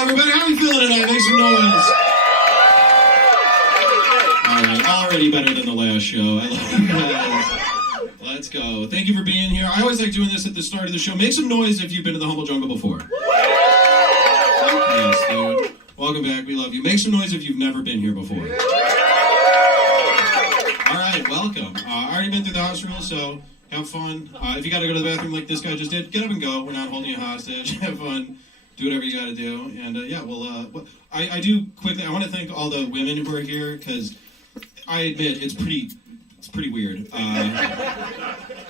everybody. How are you feeling tonight? Make some noise. All right, already better than the last show. I love you guys. Let's go. Thank you for being here. I always like doing this at the start of the show. Make some noise if you've been to the Humble Jungle before. Yes, dude. Welcome back. We love you. Make some noise if you've never been here before. All right, welcome. I already been through the house rules, so have fun. If you got to go to the bathroom like this guy just did, get up and go. We're not holding you hostage. Have fun. Do whatever you got to do. And yeah, I do quickly. I want to thank all the women who are here because I admit it's pretty weird.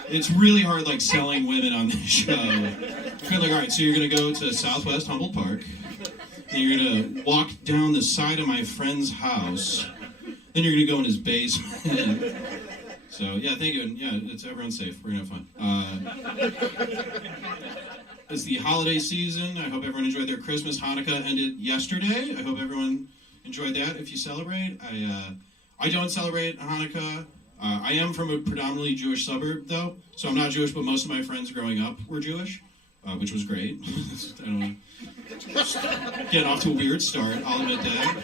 It's really hard, like, selling women on this show. It's like, all right, so you're gonna go to Southwest Humboldt Park, then you're gonna walk down the side of my friend's house, then you're gonna go in his basement. So yeah, thank you, and yeah, everyone's safe. We're gonna have fun. It's the holiday season. I hope everyone enjoyed their Christmas. Hanukkah ended yesterday. I hope everyone enjoyed that. If you celebrate, I don't celebrate Hanukkah. I am from a predominantly Jewish suburb, though, so I'm not Jewish, but most of my friends growing up were Jewish, which was great. I don't know. Getting off to a weird start, I'll admit that.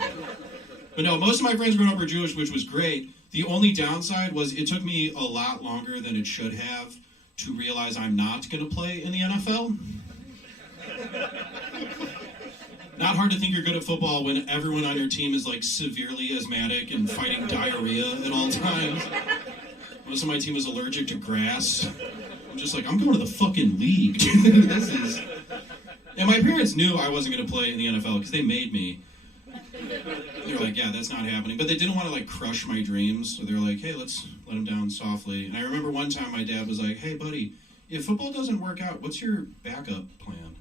But no, most of my friends growing up were Jewish, which was great. The only downside was it took me a lot longer than it should have to realize I'm not going to play in the NFL. Not hard to think you're good at football when everyone on your team is, like, severely asthmatic and fighting diarrhea at all times. Most of my team is allergic to grass. I'm just like, I'm going to the fucking league. This is... And my parents knew I wasn't going to play in the NFL because they made me. They were like, yeah, that's not happening. But they didn't want to, like, crush my dreams. So they were like, hey, let's let them down softly. And I remember one time my dad was like, hey, buddy, if football doesn't work out, what's your backup plan?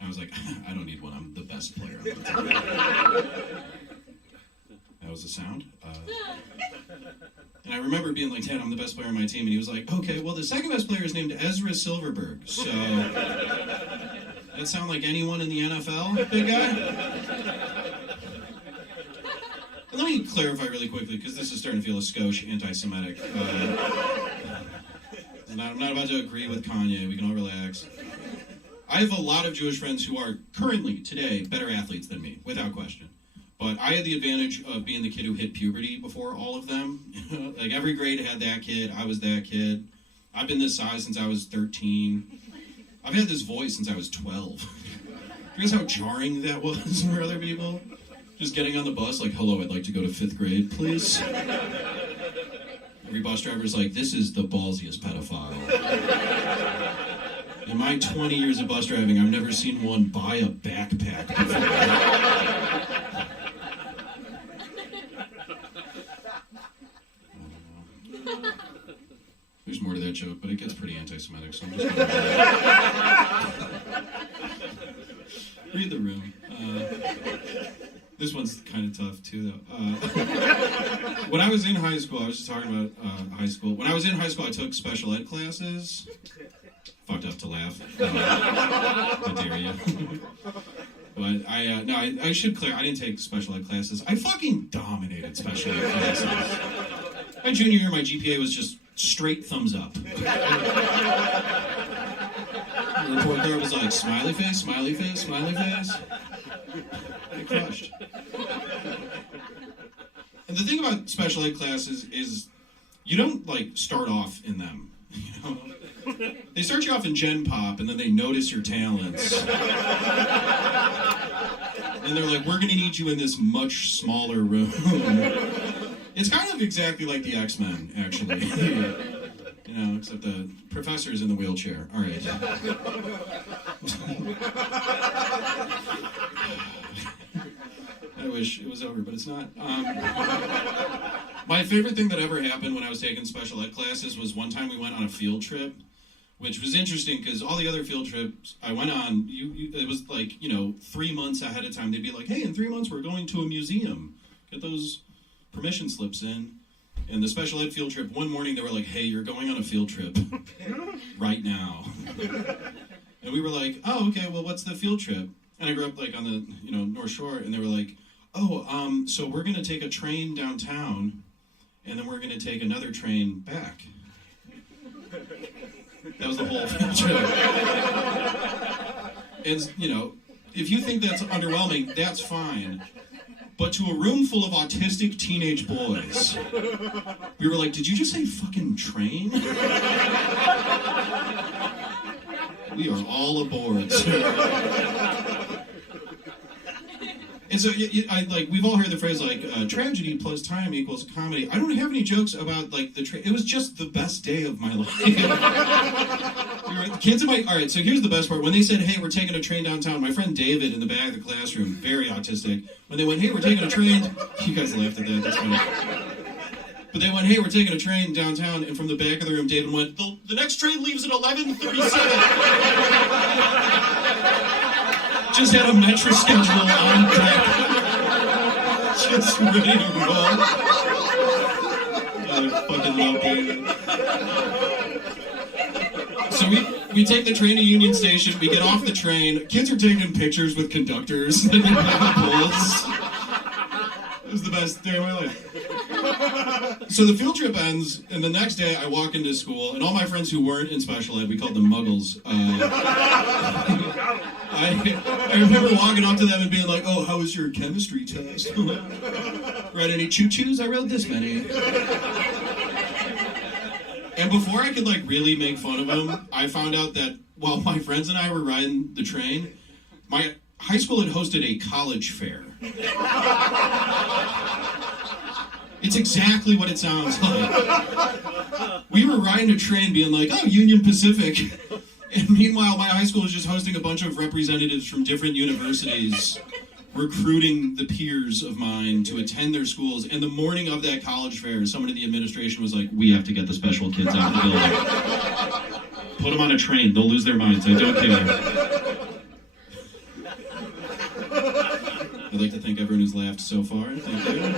I was like, I don't need one. I'm the best player on the team. That was the sound. And I remember being like, Dad, I'm the best player on my team. And he was like, okay, well, the second best player is named Ezra Silverberg. So, that sound like anyone in the NFL, big guy? And let me clarify really quickly, because this is starting to feel a skosh anti-Semitic. I'm not about to agree with Kanye. We can all relax. I have a lot of Jewish friends who are currently, today, better athletes than me, without question. But I had the advantage of being the kid who hit puberty before all of them. Like, every grade had that kid. I was that kid. I've been this size since I was 13. I've had this voice since I was 12. Do you guys how jarring that was for other people? Just getting on the bus, like, hello, I'd like to go to 5th grade, please. Every bus driver's like, this is the ballsiest pedophile. In my 20 years of bus driving, I've never seen one buy a backpack before. There's more to that joke, but it gets pretty anti-Semitic, so I'm just going to... Read the room. This one's kind of tough, too, though. When I was in high school, I was just talking about high school. When I was in high school, I took special ed classes. Fucked up to laugh. How dare you? But I should clear, I didn't take special ed classes. I fucking dominated special ed classes. My junior year, my GPA was just straight thumbs up. The report card was like, smiley face, smiley face, smiley face. I crushed. And the thing about special ed classes is you don't, like, start off in them, you know? They start you off in Gen Pop, and then they notice your talents. And they're like, we're going to need you in this much smaller room. It's kind of exactly like the X-Men, actually. You know, except the professor's in the wheelchair. All right. I wish it was over, but it's not. My favorite thing that ever happened when I was taking special ed classes was one time we went on a field trip, which was interesting because all the other field trips I went on, it was like, 3 months ahead of time. They'd be like, hey, in 3 months we're going to a museum. Get those permission slips in. And the special ed field trip, one morning they were like, hey, you're going on a field trip right now. And we were like, oh, okay, well, what's the field trip? And I grew up like on the North Shore, and they were like, oh, so we're going to take a train downtown, and then we're going to take another train back. That was the whole field trip. And, if you think that's underwhelming, that's fine. But to a room full of autistic teenage boys, we were like, did you just say fucking train? We are all aboard, sir. And so, we've all heard the phrase, tragedy plus time equals comedy. I don't have any jokes about, the train. It was just the best day of my life. Kids in my... All right, so here's the best part. When they said, hey, we're taking a train downtown, my friend David in the back of the classroom, very autistic, when they went, hey, we're taking a train... You guys laughed at that, that's funny. But they went, hey, we're taking a train downtown, and from the back of the room, David went, the next train leaves at 11:37. Just had a metro schedule on deck. Just ready to roll. I fucking love David. So we take the train to Union Station, we get off the train, kids are taking pictures with conductors. It was the best day of my life. So the field trip ends, and the next day I walk into school, and all my friends who weren't in special ed, we called them muggles. I remember walking up to them and being like, oh, how was your chemistry test? Read any choo-choos? I wrote this many. And before I could really make fun of them, I found out that while my friends and I were riding the train, my high school had hosted a college fair. It's exactly what it sounds like. We were riding a train being like, oh, Union Pacific. And meanwhile, my high school was just hosting a bunch of representatives from different universities, recruiting the peers of mine to attend their schools. And the morning of that college fair, someone in the administration was like, we have to get the special kids out of the building. Put them on a train. They'll lose their minds. I don't care. I'd like to thank everyone who's laughed so far. Thank you.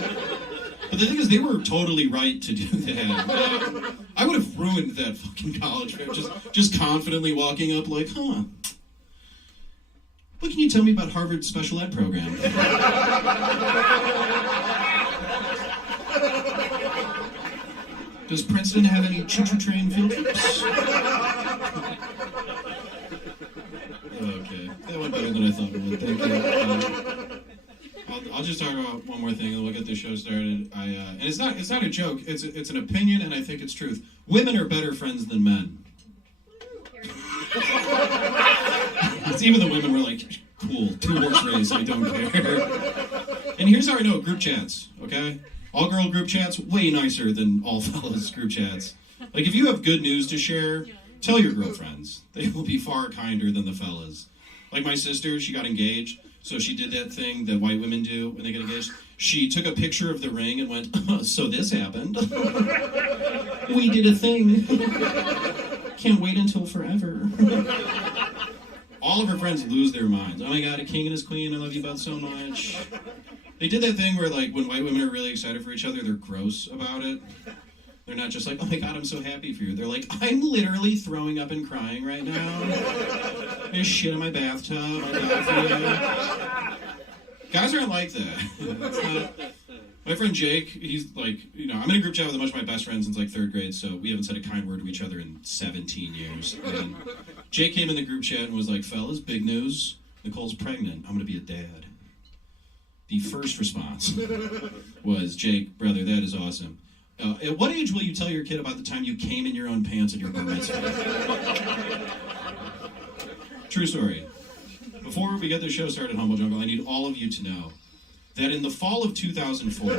But the thing is, they were totally right to do that. I would have ruined that fucking college fair, just confidently walking up like, huh, what can you tell me about Harvard's special ed program? Does Princeton have any choo-choo train field trips? Okay, that went better than I thought it would. Thank you. I'll just talk about one more thing and we'll get this show started. And it's not a joke. It's an opinion, and I think it's truth. Women are better friends than men. It's even the women were like, cool, 2-horse race, I don't care. And here's how I know: group chats, okay? All girl group chats, way nicer than all fellas group chats. If you have good news to share, tell your girlfriends. They will be far kinder than the fellas. My sister, she got engaged. So she did that thing that white women do when they get engaged. She took a picture of the ring and went, so this happened. We did a thing. Can't wait until forever. All of her friends lose their minds. Oh my God, a king and his queen, I love you both so much. They did that thing where when white women are really excited for each other, they're gross about it. They're not just like, oh my God, I'm so happy for you. They're like, I'm literally throwing up and crying right now. There's shit in my bathtub. I die for you. Guys aren't like that. My friend Jake, he's I'm in a group chat with a bunch of my best friends since 3rd grade, so we haven't said a kind word to each other in 17 years. And Jake came in the group chat and was like, fellas, big news. Nicole's pregnant. I'm going to be a dad. The first response was, Jake, brother, that is awesome. At what age will you tell your kid about the time you came in your own pants at your bar mitzvah? True story. Before we get the show started, Humble Jungle, I need all of you to know that in the fall of 2004,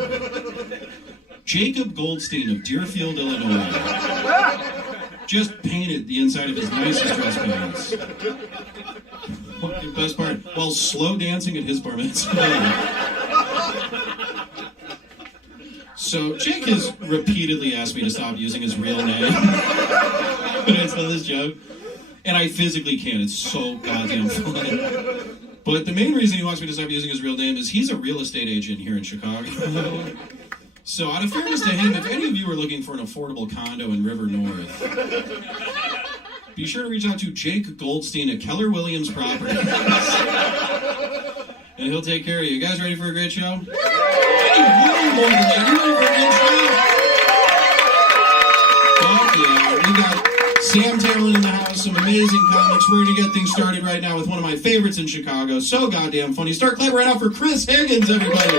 Jacob Goldstein of Deerfield, Illinois, just painted the inside of his nicest dress pants. The best part, while slow dancing at his bar mitzvah. So Jake has repeatedly asked me to stop using his real name when I tell this joke, and I physically can't. It's so goddamn funny. But the main reason he wants me to stop using his real name is he's a real estate agent here in Chicago. So out of fairness to him, if any of you are looking for an affordable condo in River North, be sure to reach out to Jake Goldstein at Keller Williams Properties. And he'll take care of you. You guys ready for a great show? More than that. You ready for a great show? Fuck yeah. We got Sam Tallent in the house, some amazing comics. We're going to get things started right now with one of my favorites in Chicago. So goddamn funny. Start clapping right out for Chris Higgins, everybody.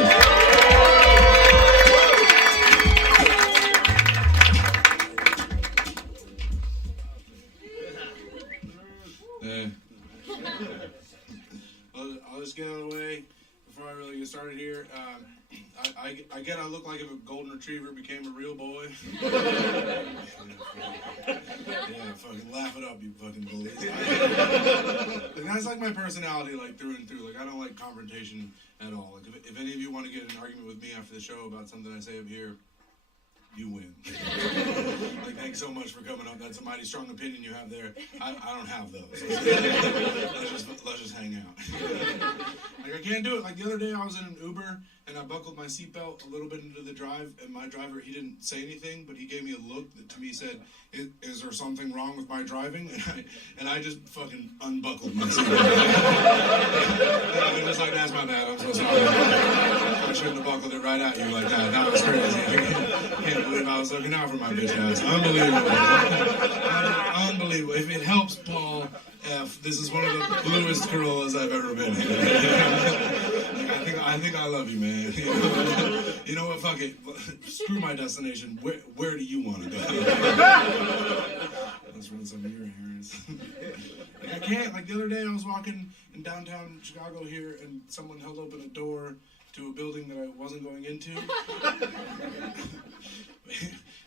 I'll just get out of the way before I really get started here. I get I look like if a golden retriever became a real boy. Yeah, fucking laugh it up, you fucking bullies. That's like my personality, like through and through. Like I don't like confrontation at all. Like if any of you want to get in an argument with me after the show about something I say up here, you win. Like, thanks so much for coming up. That's a mighty strong opinion you have there. I don't have those. Let's just hang out. Like, I can't do it. Like, the other day I was in an Uber, and I buckled my seatbelt a little bit into the drive, and my driver, he didn't say anything, but he gave me a look that to me said, is there something wrong with my driving? And I just fucking unbuckled my seatbelt. I just like, that's my bad. I'm so sorry. I shouldn't have buckled it right at you like that. That was crazy. I can't believe I was looking out for my bitch ass. Unbelievable. Unbelievable. If it helps, Paul F., this is one of the bluest Corollas I've ever been in. I think I love you, man. You know what? Fuck it. Screw my destination. Where do you want to go? Let's run some of your errands. Like, I can't. Like, the other day I was walking in downtown Chicago here, and someone held open a door to a building that I wasn't going into.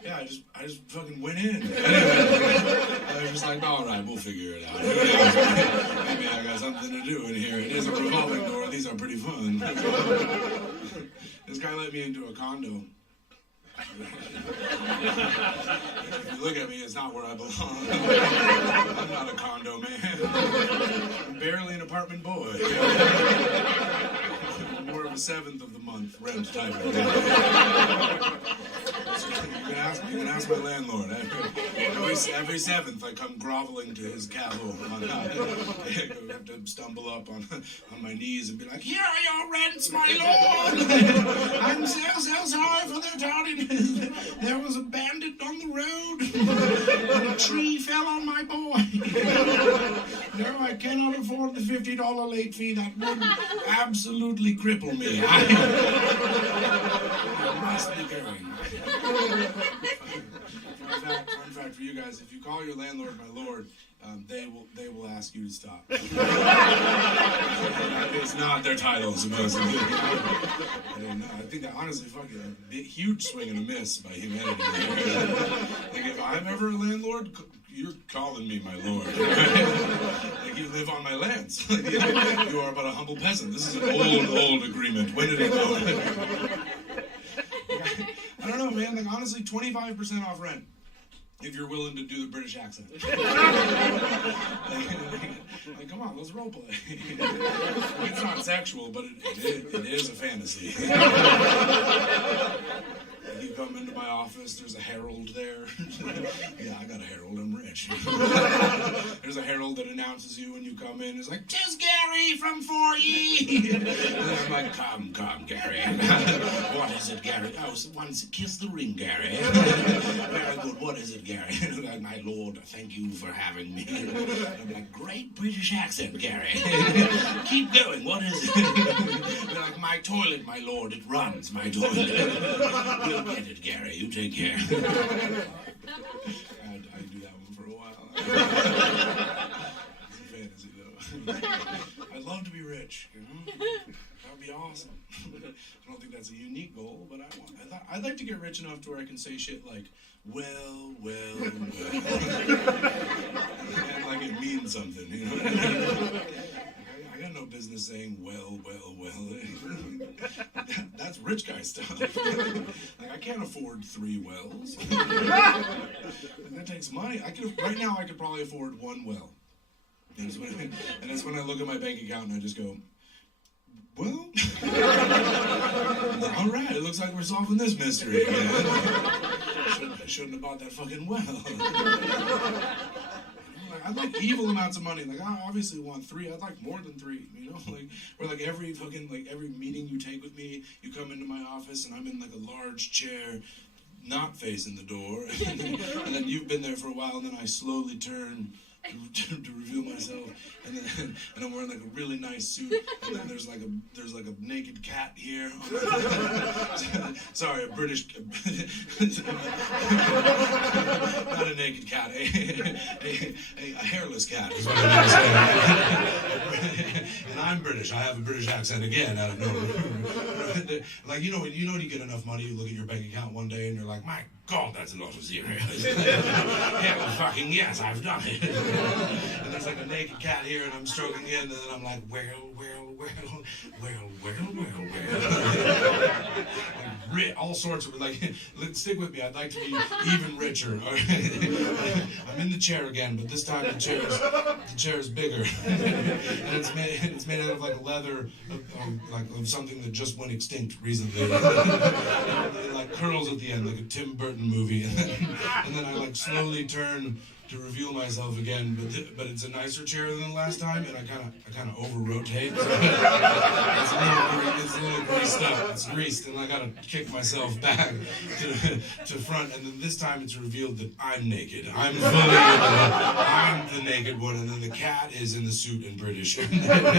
Yeah, I just fucking went in. Anyway, I was just like, all right, we'll figure it out. Maybe I got something to do in here. It is a revolving door. These are pretty fun. This guy let me into a condo. If you look at me, it's not where I belong. I'm not a condo man. I'm barely an apartment boy. More of a seventh of the month rent type of guy. You can ask my landlord. Every seventh, I come groveling to his cavern. I have to stumble up on my knees and be like, "Here are your rents, my lord. I'm so sorry for the tardiness. There was a bandit on the road, and a tree fell on my boy. No, I cannot afford the $50 late fee. That would absolutely cripple me. I must be going." Fun fact for you guys: if you call your landlord my lord, they will ask you to stop. It's not their title, supposedly. I think that honestly, fucking a huge swing and a miss by humanity. Like if I'm ever a landlord, you're calling me my lord. Like you live on my lands. You are but a humble peasant. This is an old agreement. When did it go? I don't know, man. Like honestly, 25% off rent if you're willing to do the British accent. Like, come on, let's roleplay. It's not sexual, but it is a fantasy. You come into my office, there's a herald there. Yeah, I got a herald, I'm rich. There's a herald that announces you when you come in. It's like, "'Tis Gary from 4E." And I'm like, come, Gary. What is it, Gary? Oh, once kiss the ring, Gary. Very good, what is it, Gary? Like, "My lord, thank you for having me." I'm like, "Great British accent, Gary." "Keep going, what is it?" They're like, "My toilet, my lord, it runs, my toilet." "We'll get it, Gary. You take care." I do that one for a while. It's a fantasy, though. I'd love to be rich, you know? That would be awesome. I don't think that's a unique goal, but I'd like to get rich enough to where I can say shit like, well. And like it means something, you know? I got no business saying well. That's rich guy stuff. Like I can't afford 3 wells. And that takes money. Right now I could probably afford 1 well. And it's when I look at my bank account and I just go, well, all right, it looks like we're solving this mystery again. Shouldn't have bought that fucking well. I'd like evil amounts of money. Like I obviously want 3. I'd like more than 3. You know, where every meeting you take with me, you come into my office and I'm in like a large chair, not facing the door, and then you've been there for a while, and then I slowly turn to reveal myself, and I'm wearing like a really nice suit, and then there's like a naked cat here. Sorry, a British, not a naked cat, a hairless cat is what I'm going to say. And I'm British. I have a British accent again out of nowhere. Like you know when you get enough money, you look at your bank account one day and you're like, my God, that's a lot of zeros. Yeah, well, fucking yes, I've done it. And there's like a naked cat here, and I'm stroking in, and then I'm like, well. Like, all sorts of, like, stick with me, I'd like to be even richer. I'm in the chair again, but this time the chair is bigger. And it's made out of like leather, of something that just went extinct recently. And it like curls at the end, like a Tim Burton movie. And then I like slowly turn to reveal myself again, but it's a nicer chair than the last time, and I kind of over rotate. So it's a little greased up. It's greased, and I gotta kick myself back to front. And then this time it's revealed that I'm naked. I'm the naked one, and then the cat is in the suit and British. And then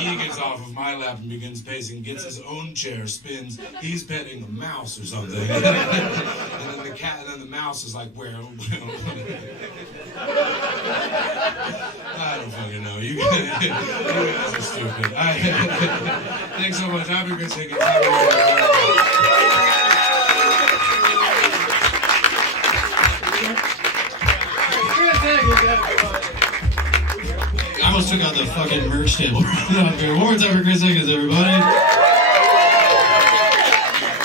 he gets off of my lap and begins pacing, gets his own chair, spins. He's petting a mouse or something. And then the cat, and then the mouse is like, well. I don't fucking know. You guys are stupid. Thanks so much. Have a good second. I almost took out the fucking merch table. One more time for Chris Higgins, everybody.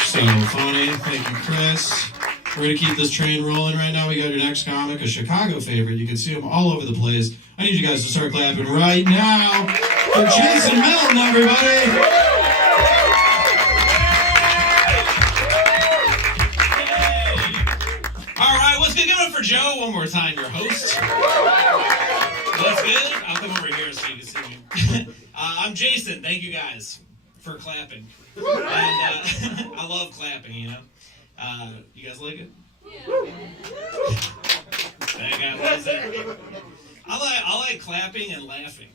So funny. Thank you, Chris. We're going to keep this train rolling right now. We got your next comic, a Chicago favorite. You can see him all over the place. I need you guys to start clapping right now for Jason Melton, everybody. All right, what's good? Give it up for Joe one more time, your host. What's good? I'll come over here so you can see me. I'm Jason. Thank you guys for clapping. And I love clapping, you know. You guys like it? Yeah. That guy loves it. I like clapping and laughing.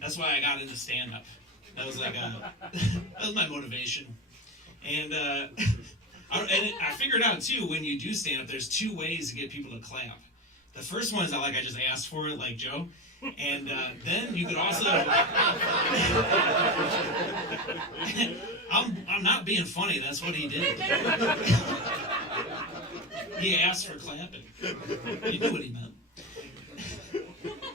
That's why I got into stand-up. That was like that was my motivation. And I figured out too, when you do stand-up, there's two ways to get people to clap. The first one is I just asked for it, like Joe. And then you could also... I'm not being funny, that's what he did. He asked for clapping. You knew what he meant.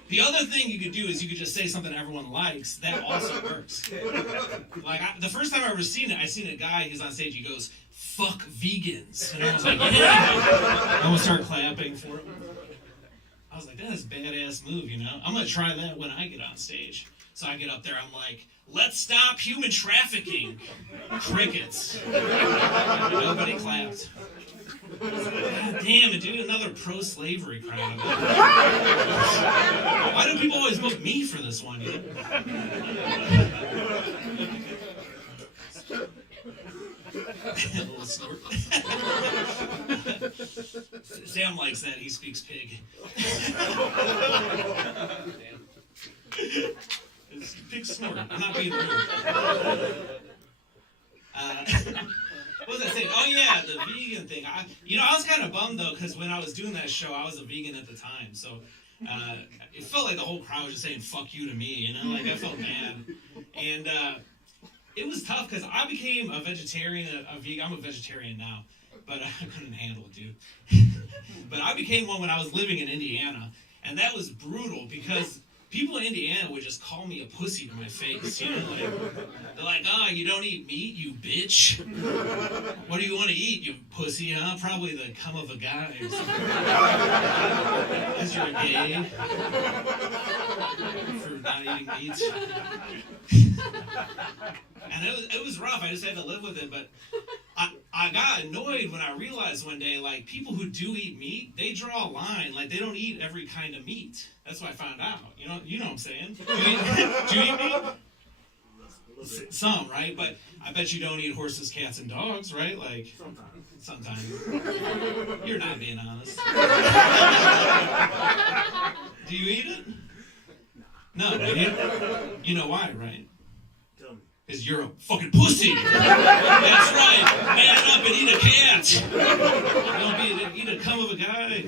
The other thing you could do is you could just say something everyone likes. That also works. Like, the first time I ever seen it, I seen a guy, he's on stage, he goes, "Fuck vegans." And I was like, yeah. I'm gonna start clapping for him. I was like, that is a badass move, you know? I'm gonna try that when I get on stage. So I get up there, I'm like, "Let's stop human trafficking." Crickets. Nobody clapped. God damn it, dude, another pro-slavery crowd. Why do people always book me for this one, you know? A little snort. Sam likes that, he speaks pig. It's pig snort, I'm not being rude. What was I saying? Oh yeah, the vegan thing. I was kind of bummed though, because when I was doing that show, I was a vegan at the time, so it felt like the whole crowd was just saying "fuck you" to me, you know? Like I felt bad, and it was tough because I became a vegetarian, a vegan. I'm a vegetarian now, but I couldn't handle it, dude. But I became one when I was living in Indiana, and that was brutal because people in Indiana would just call me a pussy to my face, you know? Like, they're like, "Oh, you don't eat meat, you bitch. What do you want to eat, you pussy, huh? Probably the cum of a guy or something. Because you're gay. For not eating meat." And it was rough. I just had to live with it, but I got annoyed when I realized one day, like, people who do eat meat, they draw a line. Like, they don't eat every kind of meat. That's what I found out. You know what I'm saying? Do you eat meat? Some, right? But I bet you don't eat horses, cats, and dogs, right? Like sometimes. You're not being honest. Do you eat it? No. You know why, right? Tell me. Because you're a fucking pussy. That's right. Man up and eat a cat. Don't eat a cum of a guy.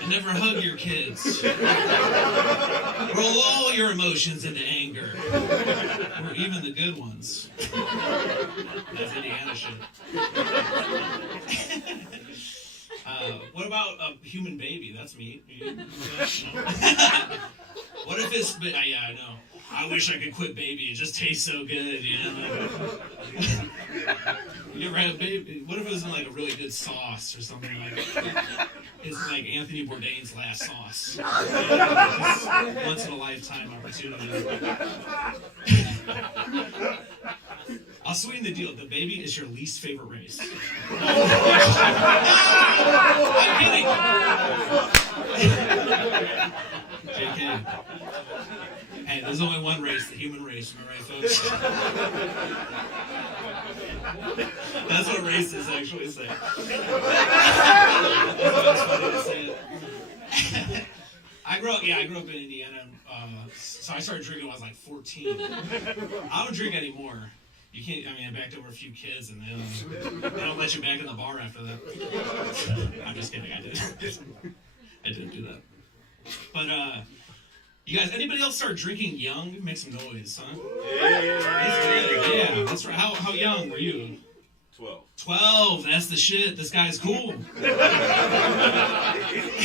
And never hug your kids. Roll all your emotions into anger. Or even the good ones. That's Indiana shit. What about a human baby? That's me. What if it's... Yeah, I know. I wish I could quit baby. It just tastes so good, you know? You ever had a baby? What if it was in like a really good sauce or something like that? It's like Anthony Bourdain's last sauce. Once in a lifetime opportunity. I'll sweeten the deal. The baby is your least favorite race. I'm kidding. JK. Hey, there's only one race, the human race. Am I right, folks? That's what racists actually say. That's funny to say it. I grew up in Indiana, so I started drinking when I was like 14. I don't drink anymore. You can't, I backed over a few kids and they don't let you back in the bar after that. I'm just kidding, I didn't do that. But, you guys, anybody else start drinking young? Make some noise, huh? Yeah, that's right. How young were you? 12. 12, that's the shit. This guy's cool.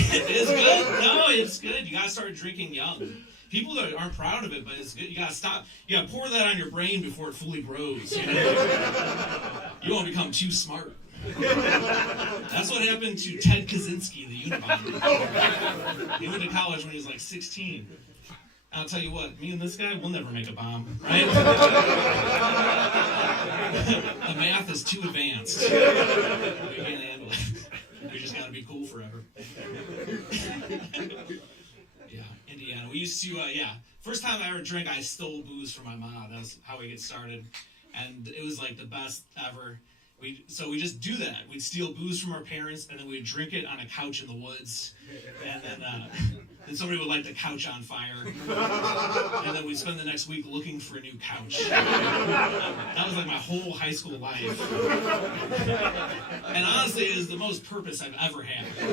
It's good. No, it's good. You gotta start drinking young. People that aren't proud of it, but it's good. You gotta stop. You gotta pour that on your brain before it fully grows. You won't become too smart. That's what happened to Ted Kaczynski, the Unabomber. He went to college when he was like 16. I'll tell you what, me and this guy, we'll never make a bomb, right? The math is too advanced. We can't handle it. We just gotta be cool forever. Yeah, Indiana. We used to, first time I ever drank, I stole booze from my mom. That's how we get started. And it was like the best ever. So we just do that. We'd steal booze from our parents, and then we'd drink it on a couch in the woods. And then somebody would light the couch on fire. And then we'd spend the next week looking for a new couch. That was like my whole high school life. And honestly, it is the most purpose I've ever had. It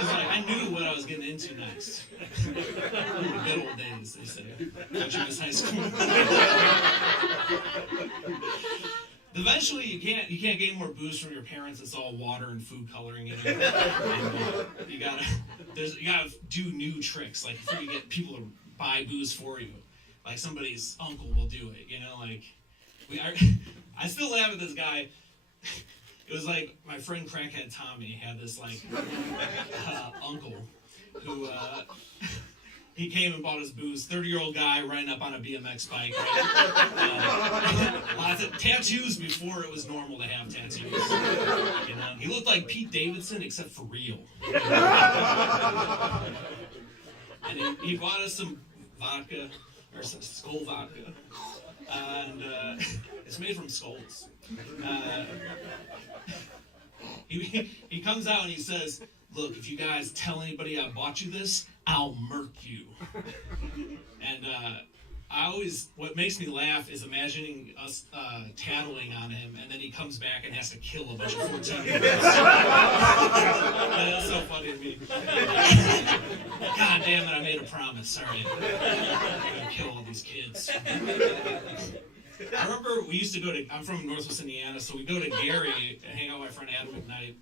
was like, I knew what I was getting into next. Good old days, they say. Don't you miss high school? Eventually, you can't get more booze from your parents. It's all water and food coloring in it. And, you gotta do new tricks. Like before you get people to buy booze for you, like somebody's uncle will do it. I still laugh at this guy. It was like my friend Crackhead Tommy had this like uncle who. He came and bought his booze. 30-year-old guy riding up on a BMX bike. Right? Lots of tattoos before it was normal to have tattoos. He looked like Pete Davidson, except for real. And he bought us some vodka, or some Skull vodka. And it's made from skulls. He comes out and he says, "Look, if you guys tell anybody I bought you this, I'll murk you." And what makes me laugh is imagining us tattling on him, and then he comes back and has to kill a bunch of 14-year-olds. That's so funny to me. God damn it, I made a promise. Sorry. I'm going to kill all these kids. I remember we used to I'm from Northwest Indiana, so we go to Gary and hang out with my friend Adam McKnight,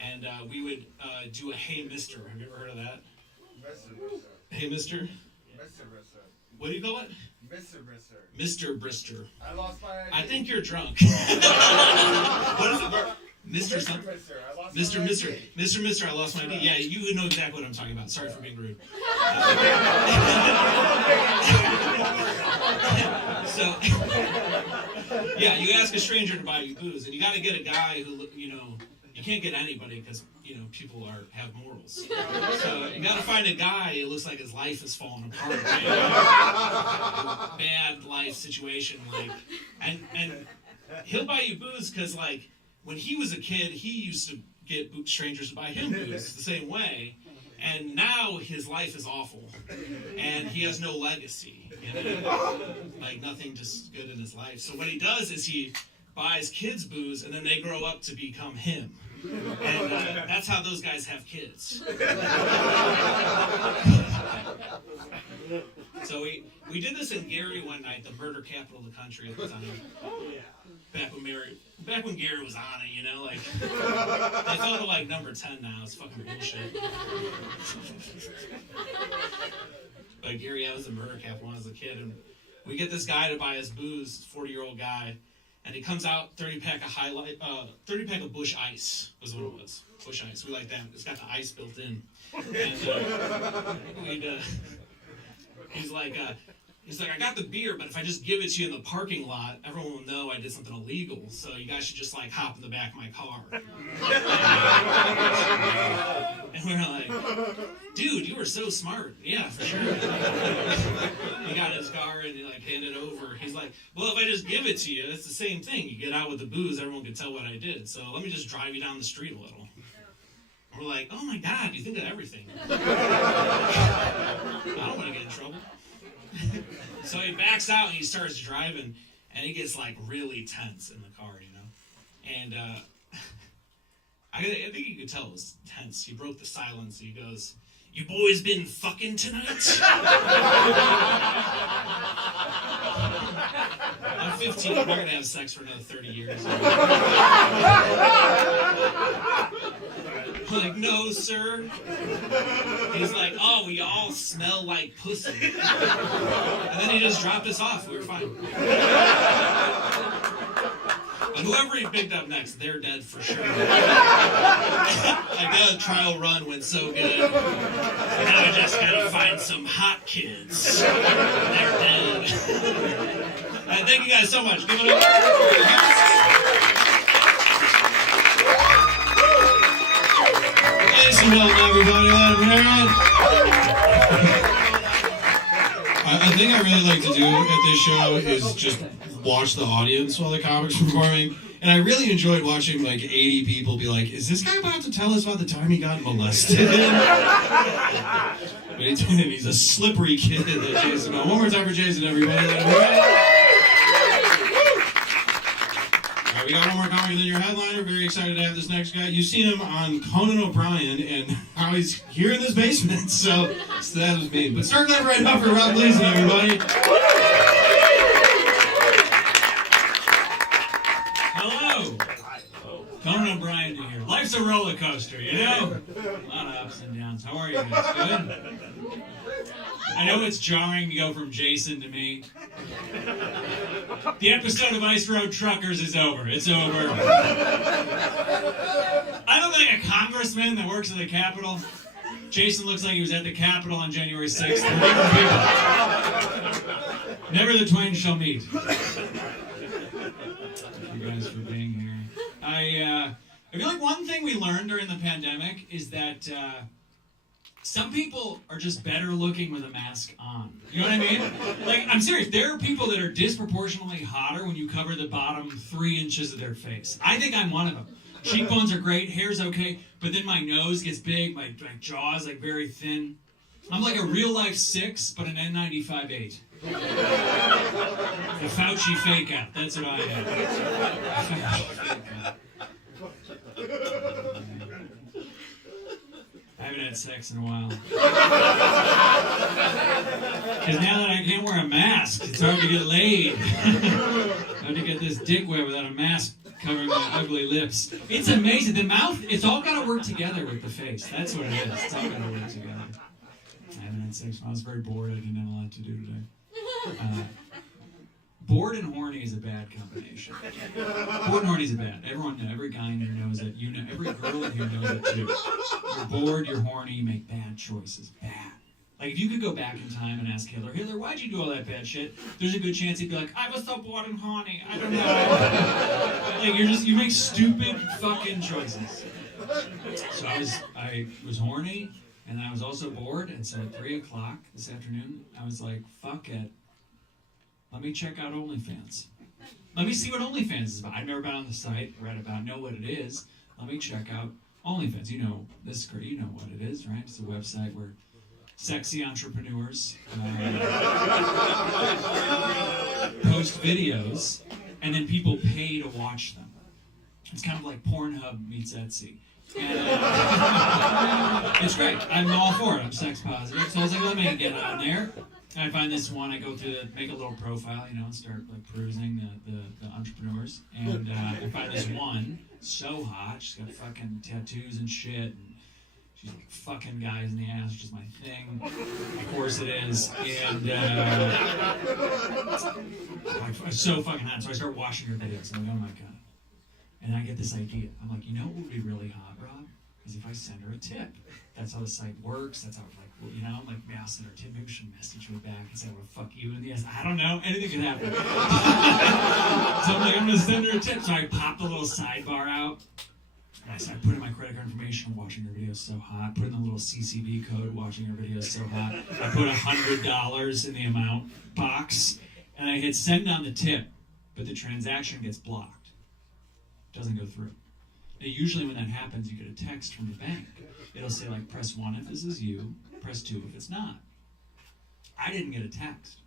and we would do a Hey Mister. Have you ever heard of that? Hey Mister? What do you call it? Mr. Brister. I lost my ID. I think you're drunk. What is it? Mr. something? Mr. I lost my ID. Yeah, you would know exactly what I'm talking about. Sorry for being rude. So, yeah, you ask a stranger to buy you booze, and you got to get a guy who, you can't get anybody because people have morals. So you got to find a guy who looks like his life is falling apart. Bad life situation, and he'll buy you booze because when he was a kid, he used to get strangers to buy him booze the same way. And now his life is awful, and he has no legacy, nothing just good in his life. So what he does is he buys kids booze, and then they grow up to become him. And that's how those guys have kids. So we did this in Gary one night, the murder capital of the country at the time. Back when Gary was on it, they felt it number 10 now. It's fucking bullshit. But Gary, I was the murder capital when I was a kid, and we get this guy to buy us booze, 40-year-old guy, and he comes out 30-pack of Bush Ice was what it was. Bush Ice, we like that. It's got the ice built in, and he's like, I got the beer, but if I just give it to you in the parking lot, everyone will know I did something illegal. So you guys should just hop in the back of my car. And we're like, dude, you were so smart. Yeah, for sure. He got in his car and he handed over. He's like, well, if I just give it to you, it's the same thing. You get out with the booze, everyone can tell what I did. So let me just drive you down the street a little. And we're like, oh my God, you think of everything. I don't want to get in trouble. So he backs out and he starts driving, and he gets really tense in the car, And I think you could tell it was tense. He broke the silence. He goes, "You boys been fucking tonight?" I'm 15. I'm not gonna have sex for another 30 years. I'm like, no, sir. He's like, oh, we all smell like pussy. And then he just dropped us off. We were fine. But whoever he picked up next, they're dead for sure. That trial run went so good. Now I just gotta find some hot kids. They're dead. Thank you guys so much. Give it up. Melton, everybody, let him hear it. I think I really like to do at this show is just watch the audience while the comics are performing. And I really enjoyed watching 80 people be like, is this guy about to tell us about the time he got molested? But he's a slippery kid that Jason. One more time for Jason, everybody. Let him hear it. We got one more comic and then your headliner. Very excited to have this next guy. You've seen him on Conan O'Brien and how he's here in this basement. So that was me. But start clap right now for Rob Gleeson, everybody. Hello. Conan O'Brien here. Life's a roller coaster, A lot of ups and downs. How are you guys? Good? I know it's jarring to go from Jason to me. The episode of Ice Road Truckers is over. It's over. I look like a congressman that works at the Capitol. Jason looks like he was at the Capitol on January 6th. Never the twain shall meet. Thank you guys for being here. I feel like one thing we learned during the pandemic is that some people are just better looking with a mask on. You know what I mean? I'm serious. There are people that are disproportionately hotter when you cover the bottom 3 inches of their face. I think I'm one of them. Cheekbones are great, hair's okay, but then my nose gets big, my jaw's very thin. I'm like a real life 6, but an N95 8. The Fauci fake out. That's what I am. I haven't had sex in a while. Because now that I can't wear a mask, it's hard to get laid. Hard to get this dick wet without a mask covering my ugly lips. It's amazing. The mouth, it's all got to work together with the face. That's what it is. It's all got to work together. I haven't had sex. I was very bored. I didn't have a lot to do today. Bored and horny is a bad combination. Bored and horny is bad. Everyone knows. Every guy in here knows it. You know. Every girl in here knows it too. You're bored. You're horny. You make bad choices. Bad. If you could go back in time and ask Hitler, why'd you do all that bad shit? There's a good chance he'd be like, I was so bored and horny. I don't know. You make stupid fucking choices. So I was horny, and I was also bored, and so at 3 o'clock this afternoon, I was like, fuck it. Let me check out OnlyFans. Let me see what OnlyFans is about. I've never been on the site, read about, know what it is. Let me check out OnlyFans. You know this, you know what it is, right? It's a website where sexy entrepreneurs post videos, and then people pay to watch them. It's kind of like Pornhub meets Etsy. And, it's great. I'm all for it. I'm sex positive. So I was like, let me get on there. And I find this one. I go through, make a little profile, and start like perusing the entrepreneurs. And I find this one so hot. She's got fucking tattoos and shit. And she's like fucking guys in the ass, which is my thing. Of course it is. And it's so fucking hot. So I start watching her videos. I'm like, oh my god. And I get this idea. I'm like, you know what would be really hot, Rob? Is if I send her a tip. That's how the site works. That's how, I'm like, maybe I'll send her a tip. Maybe she'll message me back and say, I want to fuck you in the ass. I don't know. Anything can happen. So I'm like, I'm going to send her a tip. So I pop the little sidebar out. And I start putting my credit card information, watching her videos so hot. Put in the little CCV code, watching her videos so hot. I put $100 in the amount box. And I hit send on the tip. But the transaction gets blocked. Doesn't go through. Now, usually when that happens, you get a text from the bank. It'll say, like, press 1 if this is you, press 2 if it's not. I didn't get a text.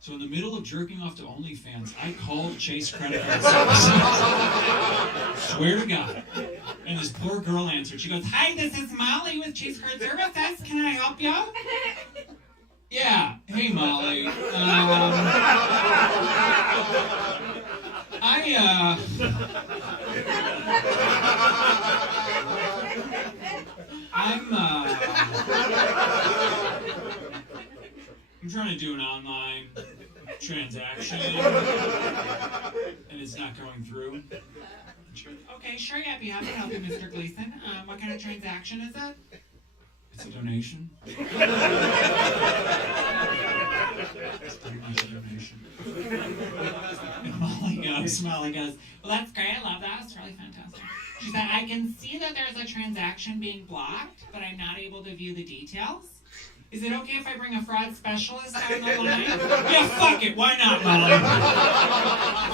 So in the middle of jerking off to OnlyFans, I called Chase Credit Card Services. Swear to God. And this poor girl answered. She goes, hi, this is Molly with Chase Credit Services. Can I help you? Yeah. Hey, Molly. I'm trying to do an online transaction, and it's not going through. Okay, sure, yeah, be happy to help you, Mr. Gleeson. What kind of transaction is it? It's a donation. It's pretty much a donation. And Molly goes, well, that's great. I love that. It's really fantastic. She said, I can see that there's a transaction being blocked, but I'm not able to view the details. Is it okay if I bring a fraud specialist on the line? Yeah, fuck it. Why not, Molly?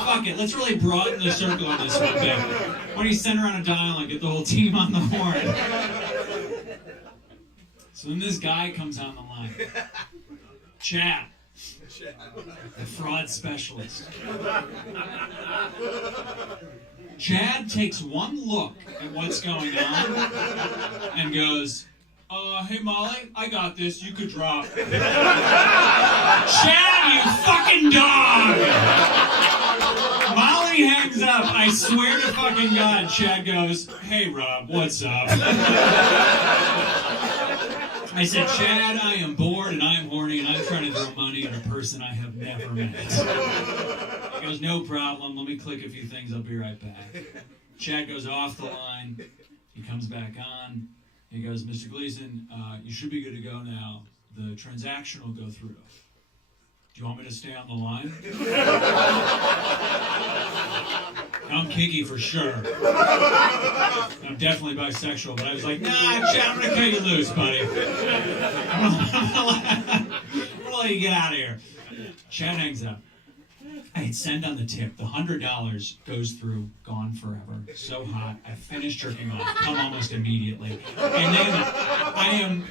Fuck it. Let's really broaden the circle on this one bit. Why don't you send her on a dial and get the whole team on the horn? So then this guy comes on the line. Chad. The fraud specialist. Chad takes one look at what's going on and goes, hey Molly, I got this, you could drop. Chad, you fucking dog! Molly hangs up. I swear to fucking God, Chad goes, hey Rob, what's up? I said, Chad, I am bored and I'm horny and I'm trying to throw money at a person I have never met. He goes, no problem, let me click a few things, I'll be right back. Chad goes off the line, he comes back on, he goes, Mr. Gleeson, you should be good to go now. The transaction will go through. Do you want me to stay on the line? I'm kinky for sure. I'm definitely bisexual, but I was like, nah, Chad, I'm gonna cut you loose, buddy. I'm gonna let you get out of here. Chad hangs up. I hit send on the tip. The $100 goes through, gone forever. So hot. I finished jerking off, come almost immediately. And then I am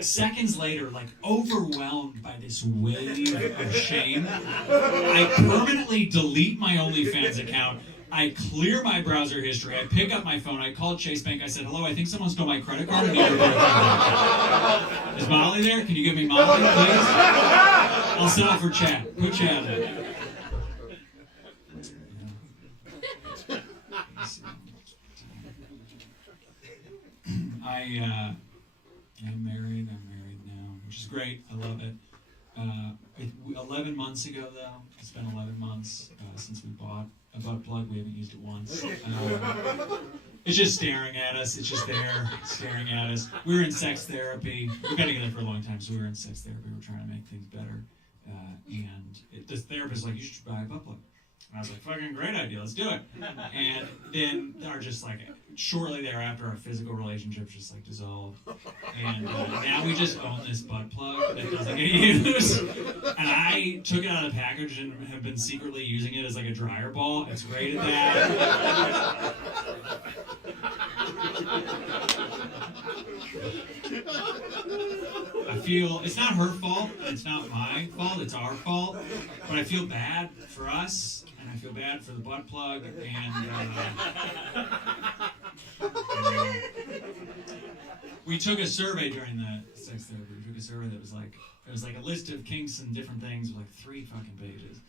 seconds later, like overwhelmed by this wave of shame. I permanently delete my OnlyFans account. I clear my browser history. I pick up my phone. I called Chase Bank. I said, hello, I think someone stole my credit card. I need your credit card. Is Molly there? Can you give me Molly, please? I'll settle for Chad. Put Chad in. I'm married now, which is great. I love it. 11 months ago, though, it's been 11 months since we bought a butt plug. We haven't used it once. It's just staring at us. It's just there, staring at us. We were in sex therapy. We've been together for a long time, so we were in sex therapy. We were trying to make things better. The therapist was like, you should buy a butt plug. And I was like, fucking great idea, let's do it. And then they're just like, shortly thereafter, our physical relationships just like dissolved, and now we just own this butt plug that doesn't get used. And I took it out of the package and have been secretly using it as like a dryer ball. It's great at that. I feel it's not her fault, it's not my fault, it's our fault. But I feel bad for us, and I feel bad for the butt plug, and we took a survey during the sex therapy. We took a survey that was like, it was like a list of kinks and different things with like 3 fucking pages.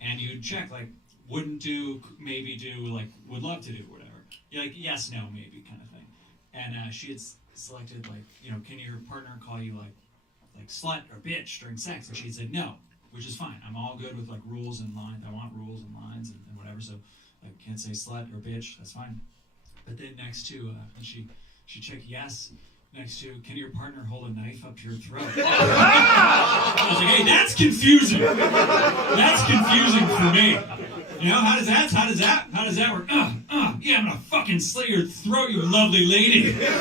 And you'd check like, wouldn't do, maybe do, like, would love to do, whatever. You're like, yes, no, maybe kind of thing. And she had selected like, you know, can your partner call you like slut or bitch during sex? And she had said no, which is fine. I'm all good with like rules and lines. I want rules and lines and whatever. So I can't say slut or bitch. That's fine. But then next to, and she checked yes. Next to, can your partner hold a knife up your throat? I was like, hey, that's confusing. That's confusing for me. You know, how does that work? Yeah, I'm gonna fucking slit your throat, you lovely lady. All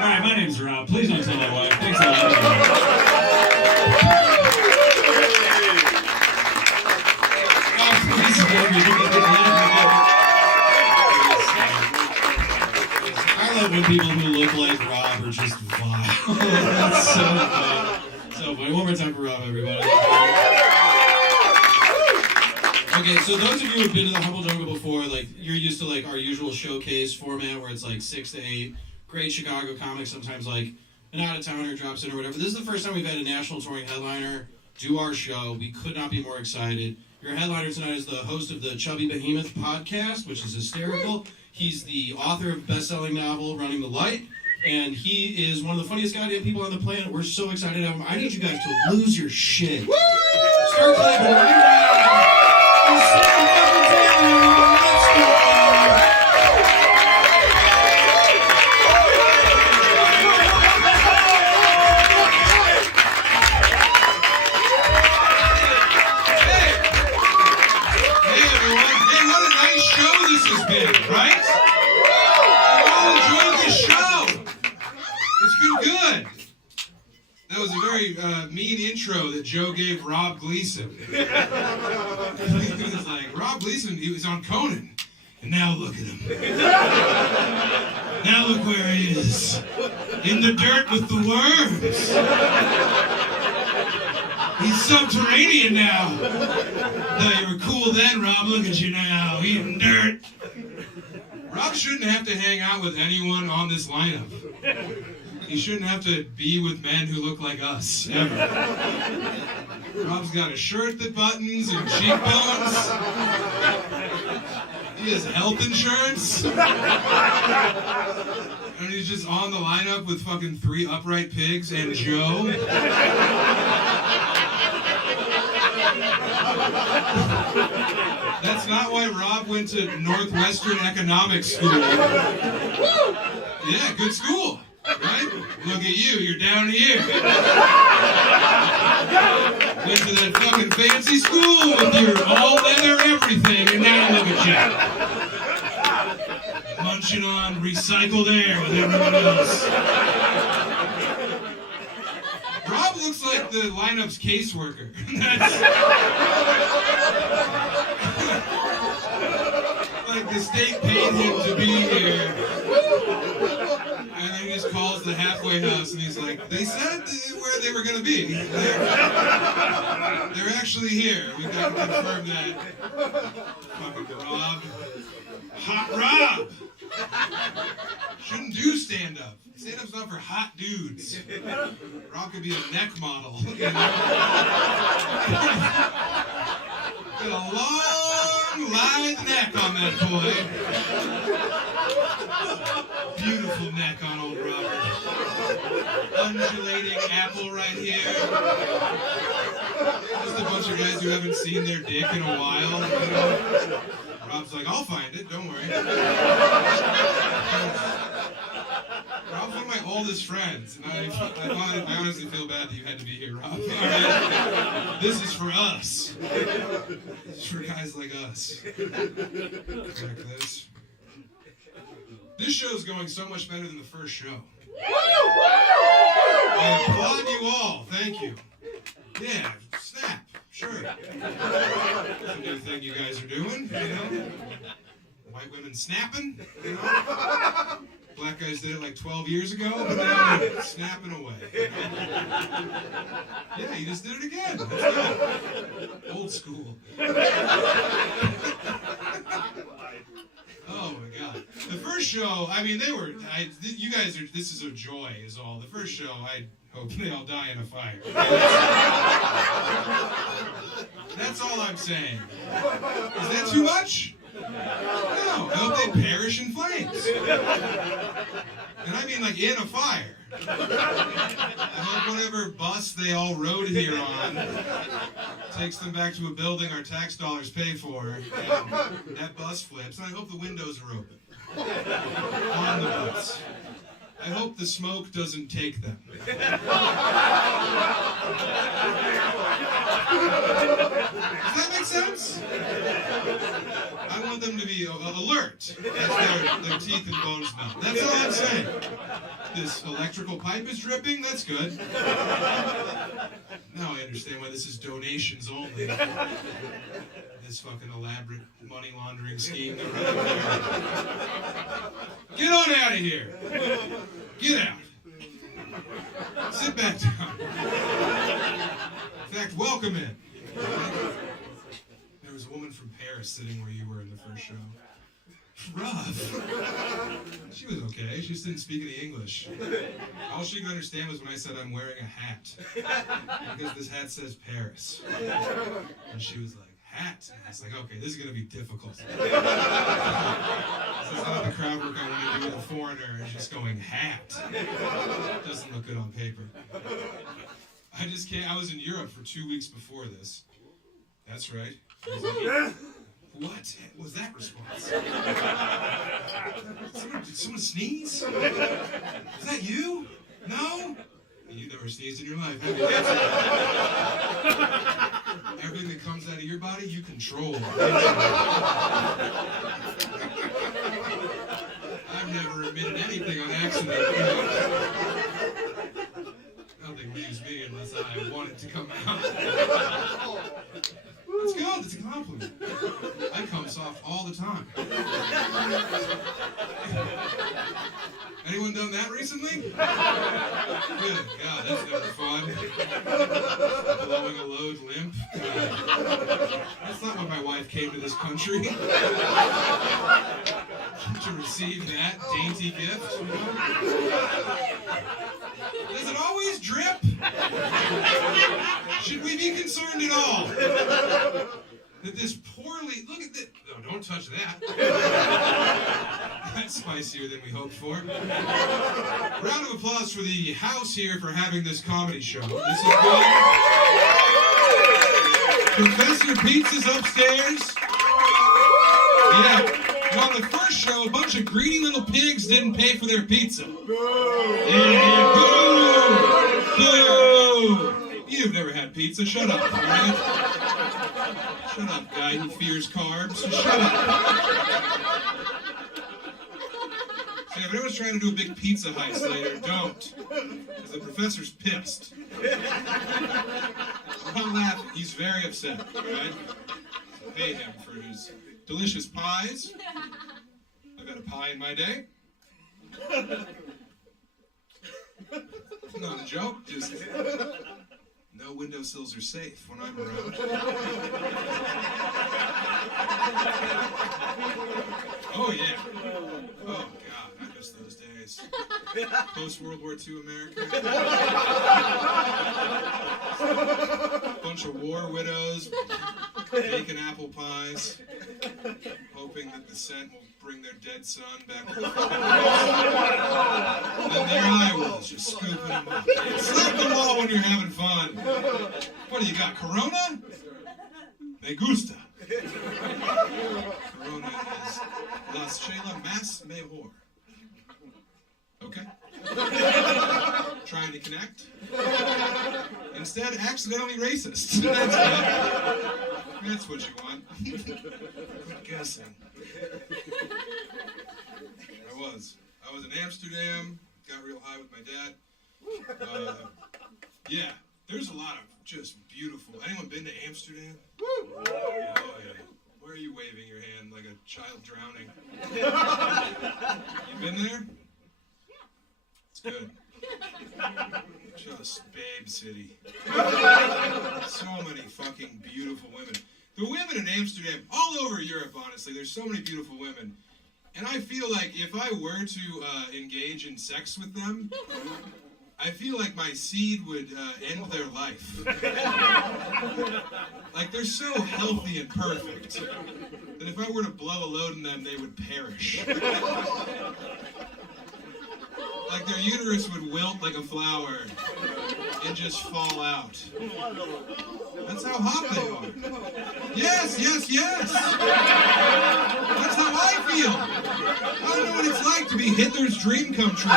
right, my name's Rob. Please don't tell my wife. Thanks a lot. I love when people who look like Rob are just vile. That's so funny. So funny. One more time for Rob, everybody. Okay, so those of you who've been to the Humble Jungle before, like, you're used to like our usual showcase format where it's like 6 to 8 great Chicago comics, sometimes like an out-of-towner drops in or whatever. This is the first time we've had a national touring headliner do our show. We could not be more excited. Your headliner tonight is the host of the Chubby Behemoth podcast, which is hysterical. He's the author of the best-selling novel, Running the Light, and he is one of the funniest goddamn people on the planet. We're so excited to have him. I need you guys to lose your shit. Start clapping right now. Let's go. Right? You all enjoyed this show. It's been good. That was a very mean intro that Joe gave Rob Gleeson. He was like, Rob Gleeson, he was on Conan. And now look at him. Now look where he is. In the dirt with the worms. He's subterranean now. Thought you were cool then, Rob. Look at you now, eating dirt. Rob shouldn't have to hang out with anyone on this lineup. He shouldn't have to be with men who look like us, ever. Rob's got a shirt that buttons and cheekbones. He has health insurance. And he's just on the lineup with fucking 3 upright pigs and Joe. That's not why Rob went to Northwestern Economics School. Yeah, good school, right? Look at you, you're down here. Went to that fucking fancy school with your all-leather everything, and now look at you. Munching on recycled air with everyone else. Rob looks like the lineup's caseworker. Like the state paid him to be here. And then he just calls the halfway house and he's like, they said where they were going to be. They're actually here. We've got to confirm that. Fucking Rob. Hot Rob! Shouldn't do stand-up. Stand-up's not for hot dudes. Rob could be a neck model. You know? Got a long, lithe neck on that boy. Beautiful neck on old Robert. Undulating apple right here. Just a bunch of guys who haven't seen their dick in a while. You know? Rob's like, I'll find it, don't worry. Rob's one of my oldest friends, and I honestly feel bad that you had to be here, Rob. Right. This is for us. This is for guys like us. Correct this. This show's going so much better than the first show. I applaud you all. Thank you. Yeah, snap. Sure. It's a new thing you guys are doing, you know? White women snapping, you know? Black guys did it like 12 years ago, but now they're snapping away. You know? Yeah, you just did it again. That's good. Old school. Oh my God. The first show, I mean, you guys are, this is a joy is all. The first show, I hope they all die in a fire. That's all I'm saying. Is that too much? No, I hope they perish in flames. And I mean like in a fire. I hope whatever bus they all rode here on takes them back to a building our tax dollars pay for, and that bus flips, and I hope the windows are open on the bus. I hope the smoke doesn't take them. Does that make sense? I want them to be alert as their teeth and bones melt. That's all I'm saying. This electrical pipe is dripping? That's good. Now I understand why this is donations only. This fucking elaborate money laundering scheme they're running here. Get on out of here. Get out. Sit back down. In fact, welcome in. There was a woman from Paris sitting where you were in the first show. Rough. She was okay. She just didn't speak any English. All she could understand was when I said I'm wearing a hat. Because this hat says Paris. And she was like, hat? And I was like, okay, this is going to be difficult. This is not the crowd work I want to do with a foreigner. It's just going, hat. Doesn't look good on paper. I just can't. I was in Europe for 2 weeks before this. That's right. What was that response? Did someone sneeze? Is that you? No? You never sneezed in your life, have you? Everything that comes out of your body, you control. I've never admitted anything on accident. Nothing leaves me unless I want it to come out. It's good. It's a compliment. I come soft all the time. Anyone done that recently? Good. God, that's never fun. Blowing a load limp. That's not why my wife came to this country. To receive that dainty gift. Does it always drip? Should we be concerned at all? That this poorly... Look at this. No, don't touch that. That's spicier than we hoped for. Round of applause for the house here for having this comedy show. This is good. Professor Pizza's upstairs. Yeah. On the first show, a bunch of greedy little pigs didn't pay for their pizza. Yeah, boo! Boo! You've never had pizza. Shut up, right? Shut up, guy who fears carbs. Shut up. So if anyone's trying to do a big pizza heist later, don't. Because the professor's pissed. I'm not laughing. He's very upset, right? So pay him for his delicious pies. I've had a pie in my day. Not a joke, just no windowsills are safe when I'm around. Oh yeah. Oh God, I miss those days. Post-World War II America. Bunch of war widows, bacon apple pies, hoping that the scent will bring their dead son back to the fucking house. And then there I was, just scooping them up. Slap the wall when you're having fun. What do you got, Corona? Me gusta. Corona is Las Chela Más Mejor. Okay. Trying to connect. Instead, accidentally racist. That's what you want. Quit guessing. I was. in Amsterdam. Got real high with my dad. Yeah, there's a lot of just beautiful. Anyone been to Amsterdam? Oh yeah. Why are you waving your hand like a child drowning? You been there? It's good. Just babe city. So many fucking beautiful women. The women in Amsterdam, all over Europe, honestly, there's so many beautiful women. And I feel like if I were to engage in sex with them, I feel like my seed would end their life. Like, they're so healthy and perfect that if I were to blow a load in them, they would perish. Like, their uterus would wilt like a flower and just fall out. That's how hot they are. Yes, yes, yes! That's how I feel! I don't know what it's like to be Hitler's dream come true.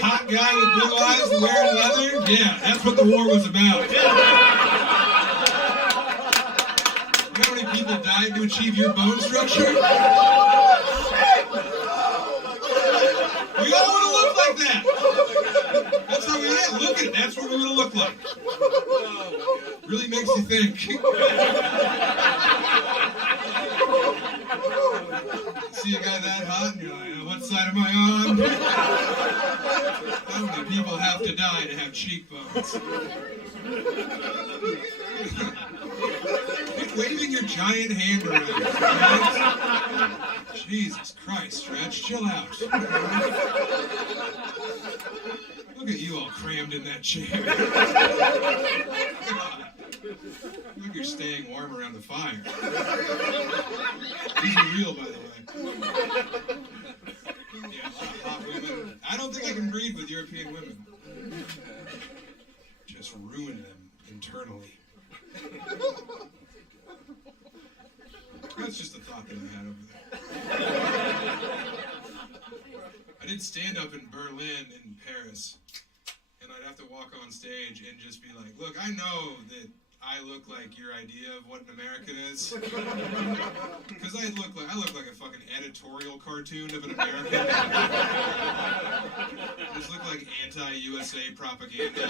Hot guy with blue eyes and wearing leather? Yeah, that's what the war was about. You know how many people died to achieve your bone structure? We all want to look like that. That's how we look at it. That's what we want to look like. Really makes you think. See a guy that hot, and you're like, what side am I on? How many people have to die to have cheekbones? Quit waving your giant hand around. Right? Jesus Christ, Stretch, chill out. Look at you all crammed in that chair. Look, you're staying warm around the fire. These are real, by the way. Yeah, a lot of hot women. I don't think I can breed with European women. Just ruin them internally. That's just a thought that I had over there. I did stand up in Berlin and Paris, and I'd have to walk on stage and just be like, look, I know that I look like your idea of what an American is. Because I look like a fucking editorial cartoon of an American. I just look like anti-USA propaganda. I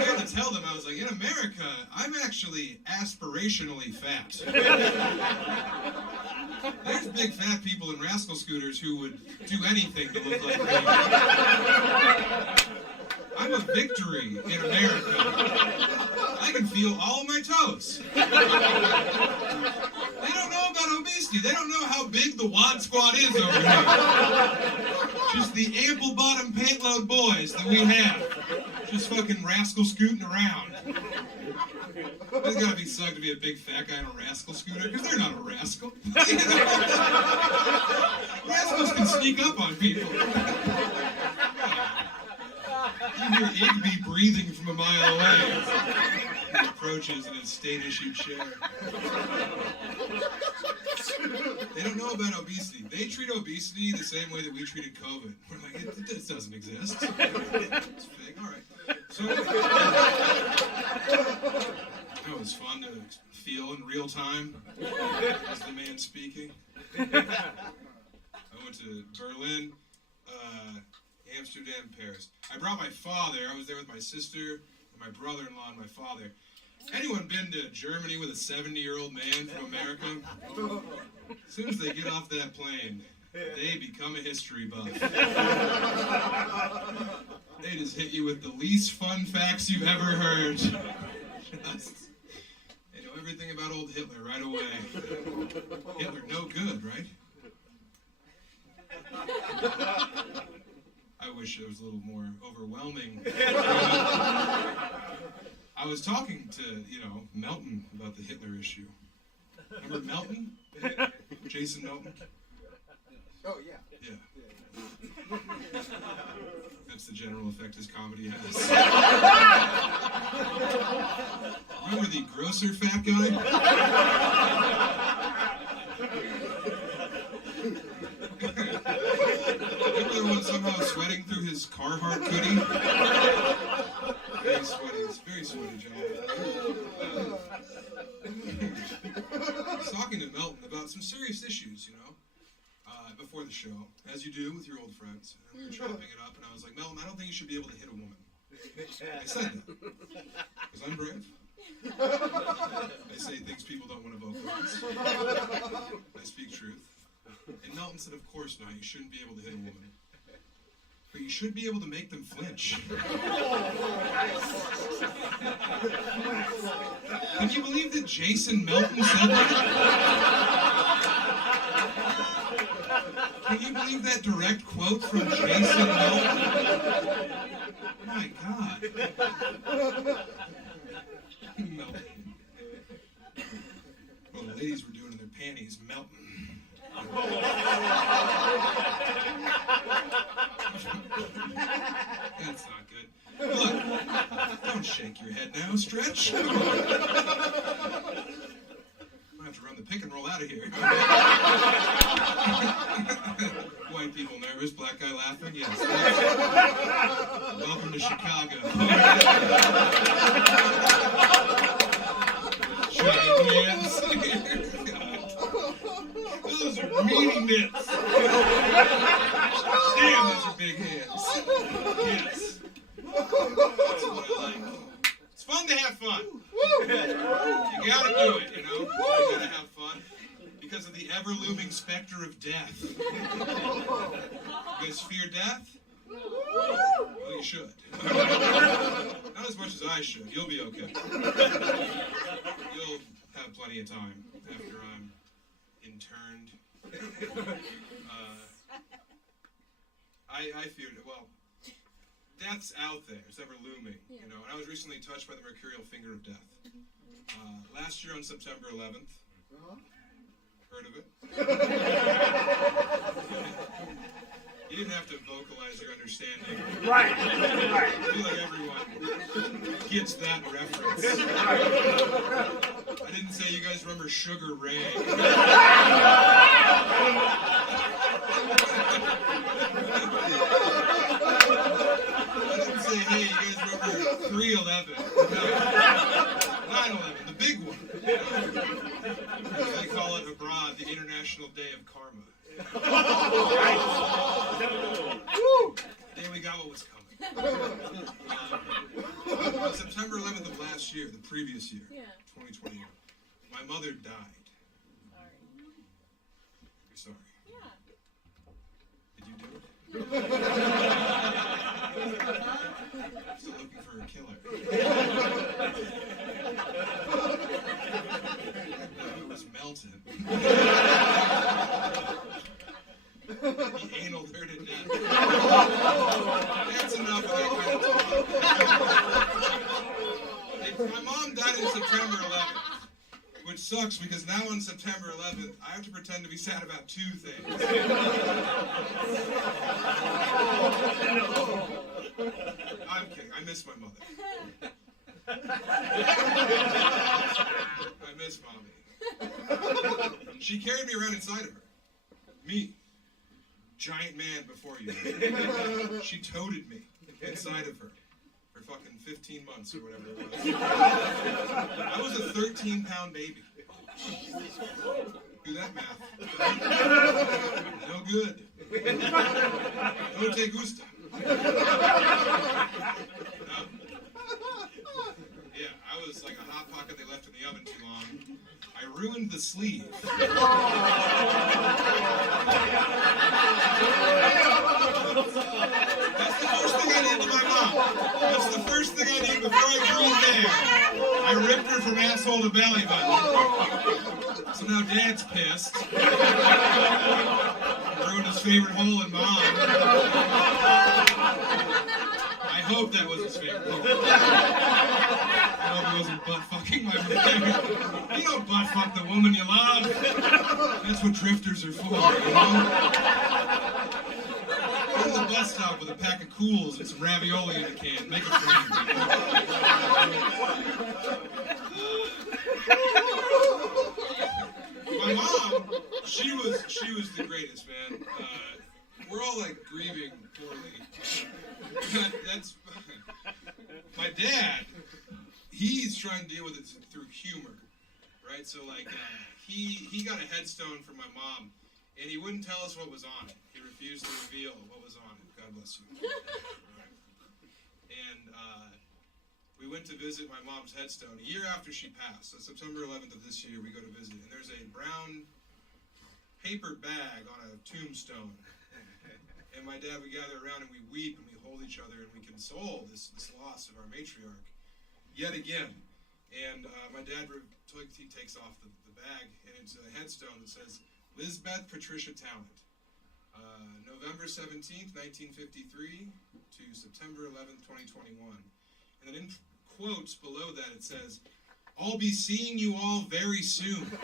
had to tell them, I was like, in America, I'm actually aspirationally fat. There's big fat people in rascal scooters who would do anything to look like me. I'm a victory in America. I can feel all of my toes. They don't know about obesity. They don't know how big the WOD Squad is over here. Just the ample bottom paint load boys that we have. Just fucking rascal scooting around. It's gotta be sucked to be a big fat guy on a rascal scooter, because they're not a rascal. Rascals can sneak up on people. You hear Igby breathing from a mile away. He approaches in his state-issued chair. They don't know about obesity. They treat obesity the same way that we treated COVID. We're like, it doesn't exist. It's fake. All right. So that was fun to feel in real time as the man speaking. I went to Berlin, Amsterdam, Paris. I brought my father. I was there with my sister and my brother-in-law and my father. Anyone been to Germany with a 70-year-old man from America? As soon as they get off that plane, they become a history buff. They just hit you with the least fun facts you've ever heard. They know everything about old Hitler right away. Hitler no good, right? I wish it was a little more overwhelming. I was talking to, Melton about the Hitler issue. Remember Melton? Jason Melton? Oh, yeah. Yeah. That's the general effect his comedy has. Remember the grosser fat guy? Remember the one somehow sweating through his Carhartt hoodie? Very sweaty. It's very sweaty, gentlemen. I was talking to Melton about about some serious issues, before the show, as you do with your old friends. And we were chopping it up, and I was like, Melton, I don't think you should be able to hit a woman. I said that. Because I'm brave. I say things people don't want to vocalize. I speak truth. And Melton said, of course not, you shouldn't be able to hit a woman. But you should be able to make them flinch. Can you believe that Jason Melton said that? Can you believe that direct quote from Jason Melton? My God. Melton. Well, the ladies were doing in their panties, Melton. That's not good. Look, don't shake your head now, stretch. Come on. I have to run the pick and roll out of here. White people nervous, black guy laughing? Yes. Welcome to Chicago. Giant hands. Those are meaty mitts. Damn, those are big hands. Yes. That's what I like. It's fun to have fun. You gotta do it, You gotta have fun. Because of the ever-looming specter of death. You guys fear death? Well, you should. Not as much as I should. You'll be okay. You'll have plenty of time after I'm interned. I feared it. Well, death's out there. It's ever looming, And I was recently touched by the mercurial finger of death. Last year on September 11th. Heard of it? You didn't have to vocalize your understanding. Right. I feel like everyone gets that reference. I didn't say you guys remember Sugar Ray. I didn't say, hey, you guys remember 3/11. 9/11, the big one. They call it abroad the International Day of Karma. Then we got what was coming. On September 11th of last year, the previous year, 2021, my mother died. You're sorry. Did you do it? Still looking for a killer. It was Melton. He analed her to death. That's enough of that kind of talk. My mom died on September 11th, which sucks because now on September 11th, I have to pretend to be sad about two things. I'm kidding. I miss my mother. I miss Mommy. She carried me around inside of her. Me. Giant man before you. She toted me inside of her for fucking 15 months or whatever it was. I was a 13-pound baby. Do that math. No good. No te gusta. No. Yeah, I was like a hot pocket they left in the oven too long. I ruined the sleeve. That's the first thing I did to my mom. That's the first thing I did before I grew there. I ripped her from asshole to belly button. So now Dad's pissed. Ruined his favorite hole in Mom. I hope that was his favorite hole. I hope he wasn't butt-fucking my mother. You don't butt-fuck the woman you love. That's what drifters are for, Go to the bus stop with a pack of Cools and some ravioli in a can. Make a friend. My mom, she was the greatest, man. We're all like grieving poorly. That's my dad. He's trying to deal with it through humor. right? So like he got a headstone from my mom, and he wouldn't tell us what was on it. He refused to reveal what was on it. God bless you. And we went to visit my mom's headstone a year after she passed. So September 11th of this year, we go to visit, and there's a brown paper bag on a tombstone. And my dad would gather around and we weep and we hold each other and we console this loss of our matriarch yet again. And my dad he takes off the bag, and it's a headstone that says Lisbeth Patricia Tallent, November 17th, 1953 to September 11th, 2021. And then in quotes below that it says, "I'll be seeing you all very soon." So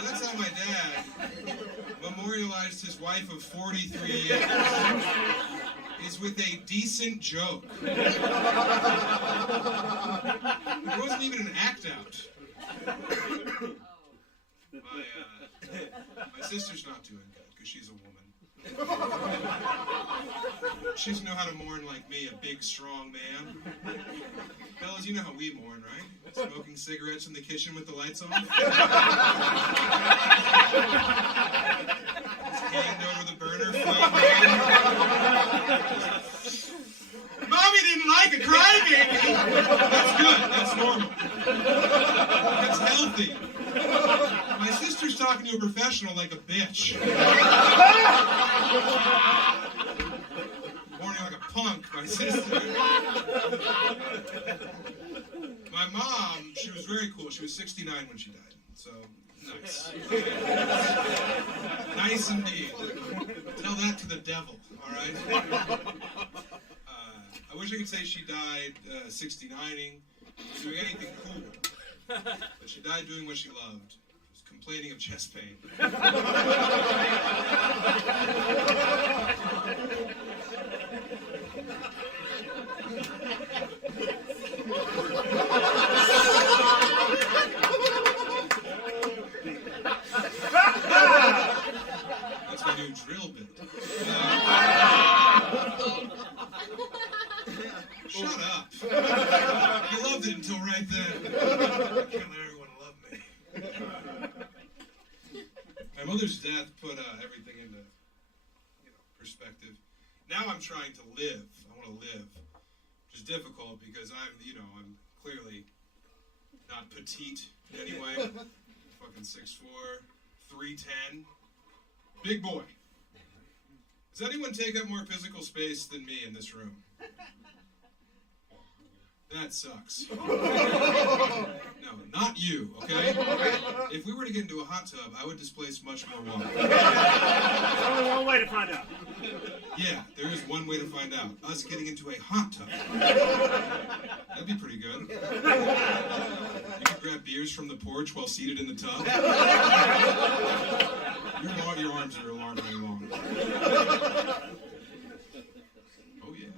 that's how my dad memorialized his wife of 43 years, is with a decent joke. It wasn't even an act out. My sister's not doing good because she's a woman. She doesn't know how to mourn like me, a big, strong man. Fellas, you know how we mourn, right? Smoking cigarettes in the kitchen with the lights on. His hand over the burner, flame on. Mommy didn't like a crybaby! That's good, that's normal. That's healthy. My sister's talking to a professional like a bitch. Mourning like a punk, my sister. My mom, she was very cool. She was 69 when she died. So, nice. Nice indeed. Tell that to the devil, all right? I wish I could say she died 69ing, doing anything cool. But she died doing what she loved. She was complaining of chest pain. That's my new drill bit. Shut up. You loved it until right then. I can't let everyone love me. My mother's death put everything into perspective. Now I'm trying to live. I want to live. Which is difficult because I'm clearly not petite in any way. Fucking 6'4", 310. Big boy. Does anyone take up more physical space than me in this room? That sucks. No, not you, okay? If we were to get into a hot tub, I would displace much more water. There's only one way to find out. Yeah, there is one way to find out. Us getting into a hot tub. That'd be pretty good. You could grab beers from the porch while seated in the tub. Your arms are alarmingly long. Oh, yeah.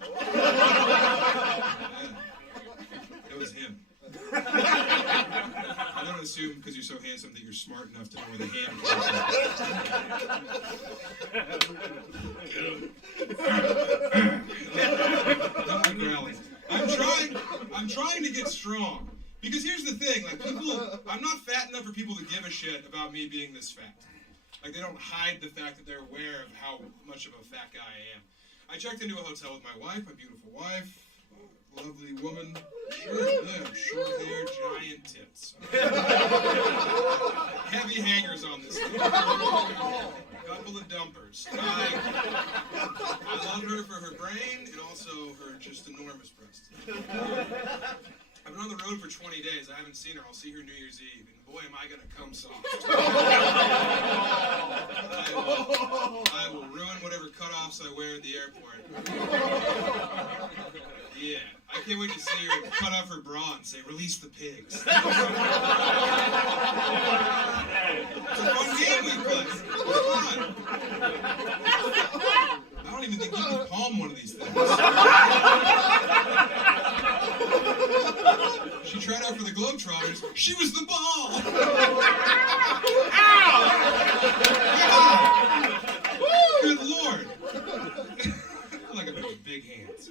It was him. I don't assume because you're so handsome that you're smart enough to know where the hand comes from. I'm growling. I'm trying to get strong. Because here's the thing, like I'm not fat enough for people to give a shit about me being this fat. Like they don't hide the fact that they're aware of how much of a fat guy I am. I checked into a hotel with my wife, my beautiful wife. Lovely woman. Sure, yeah, short hair, giant tits. Heavy hangers on this thing. Couple of dumpers. I love her for her brain and also her just enormous breasts. I've been on the road for 20 days. I haven't seen her. I'll see her New Year's Eve. And boy, am I going to come soft. I will ruin whatever cutoffs I wear at the airport. Yeah. I can't wait to see her cut off her bra and say, "Release the pigs." It's a fun game we play. It's fun. I don't even think you can palm one of these things. She tried out for the Globetrotters. She was the ball. Ow! Good Lord. I like a man with big hands.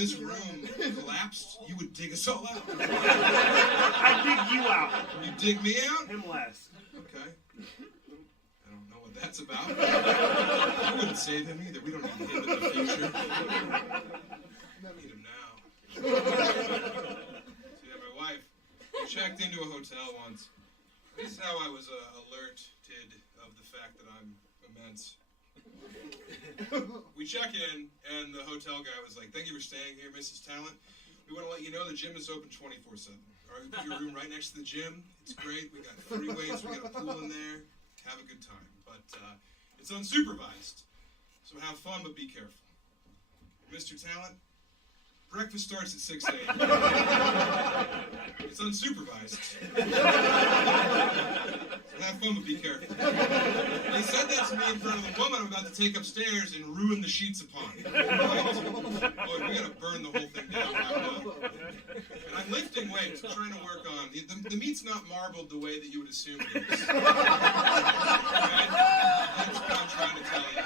this room collapsed, you would dig us all out. I'd dig you out. You dig me out? Him less. Okay. I don't know what that's about. I wouldn't save him either. We don't need him in the future. We need him now. So yeah, my wife, we checked into a hotel once. This is how I was alerted of the fact that I'm immense. We check in, and the hotel guy was like, "Thank you for staying here, Mrs. Tallent. We want to let you know the gym is open 24/7. All right, we put your room right next to the gym. It's great. We got free weights. We got a pool in there. Have a good time. But it's unsupervised. So have fun, but be careful. Mr. Tallent, breakfast starts at 6 a.m. It's unsupervised. So have fun, but be careful." They said that to me in front of the woman I'm about to take upstairs and ruin the sheets upon. Right? Boy, we gotta burn the whole thing down right now. And I'm lifting weights. I'm trying to work on the meat's not marbled the way that you would assume it is. Right? That's what I'm trying to tell you.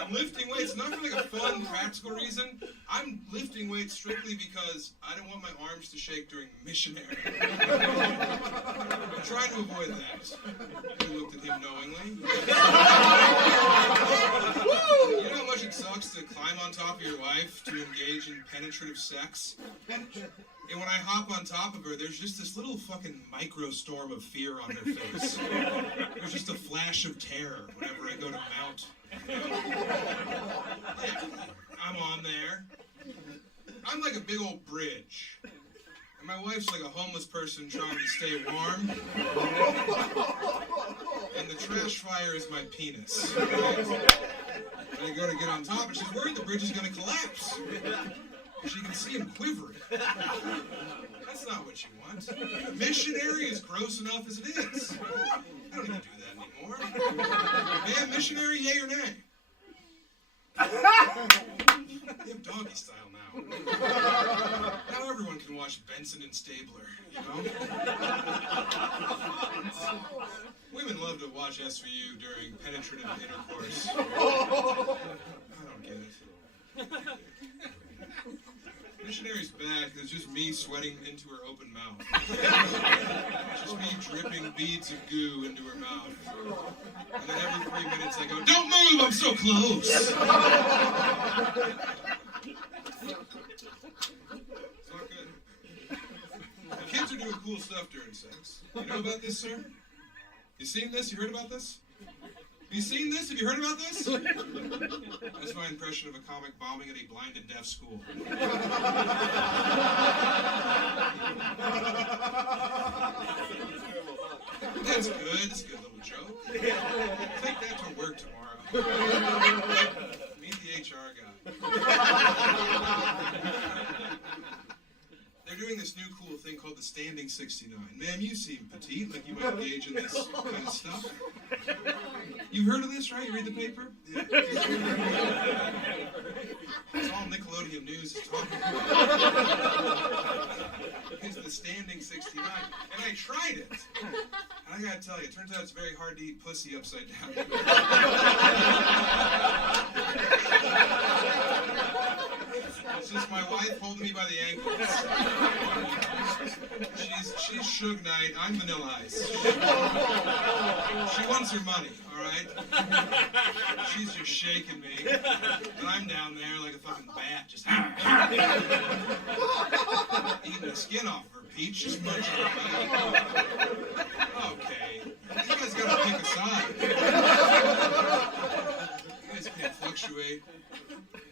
I'm lifting weights not for like a fun, practical reason. I'm lifting weights strictly because I don't want my arms to shake during missionary. I'm trying to avoid that. I looked at him knowingly. You know how much it sucks to climb on top of your wife to engage in penetrative sex? And when I hop on top of her, there's just this little fucking micro-storm of fear on her face. There's just a flash of terror whenever I go to mount. Yeah, I'm on there. I'm like a big old bridge. And my wife's like a homeless person trying to stay warm. And the trash fire is my penis. Right? And I go to get on top, and she's worried the bridge is going to collapse. And she can see him quivering. That's not what you want. A missionary is gross enough as it is. I don't even do that anymore. Man, missionary, yay or nay? They have doggy style now. Now everyone can watch Benson and Stabler, you know? Women love to watch SVU during penetrative intercourse. I don't get it. Missionary's back, it's just me sweating into her open mouth. It's just me dripping beads of goo into her mouth. And then every 3 minutes I go, "Don't move, I'm so close!" It's not good. The kids are doing cool stuff during sex. You know about this, sir? You seen this? You heard about this? Have you seen this? Have you heard about this? That's my impression of a comic bombing at a blind and deaf school. That's good. That's a good little joke. Take that to work tomorrow. Meet the HR guy. They're doing this new cool thing called the Standing 69. Ma'am, you seem petite, like you might engage in this kind of stuff. You've heard of this, right? You read the paper? Yeah. That's all Nickelodeon News is talking about. It's the Standing 69. And I tried it. And I gotta tell you, it turns out it's very hard to eat pussy upside down. It's just my wife holding me by the ankles. She's Suge Knight. I'm Vanilla Ice. She wants her money, all right? She's just shaking me. And I'm down there like a fucking bat, just eating the skin off of her peach, just munching her back. Okay. You guys gotta pick a side. You guys can't fluctuate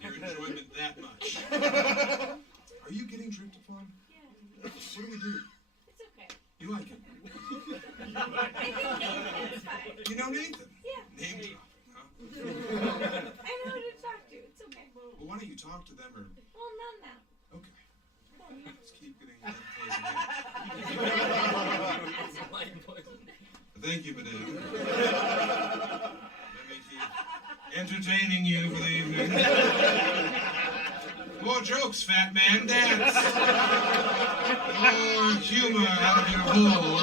your enjoyment that much. Are you getting dripped upon? Yeah. What do we do? It's okay. You like it? I think it's fine. You know Nathan? Yeah. Name dropping, huh? I know who to talk to. It's okay. Well, why don't you talk to them or... Well, none now. Okay. Oh, yeah. Let's keep getting that poison. Thank you, madame. Let me keep entertaining you for the evening. More jokes, fat man. Dance. More humor out of your hole.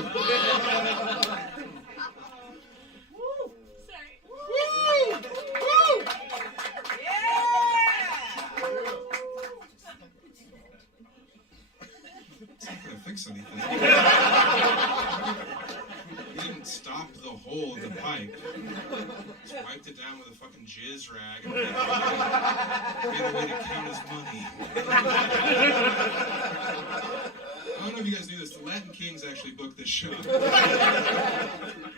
Woo! Sorry. Woo! Woo! Yeah! fix anything. He didn't stop the hole in the pipe. Just wiped it down with a fucking jizz rag and made a way to count his money. I don't know if you guys knew this. The Latin Kings actually booked this show. They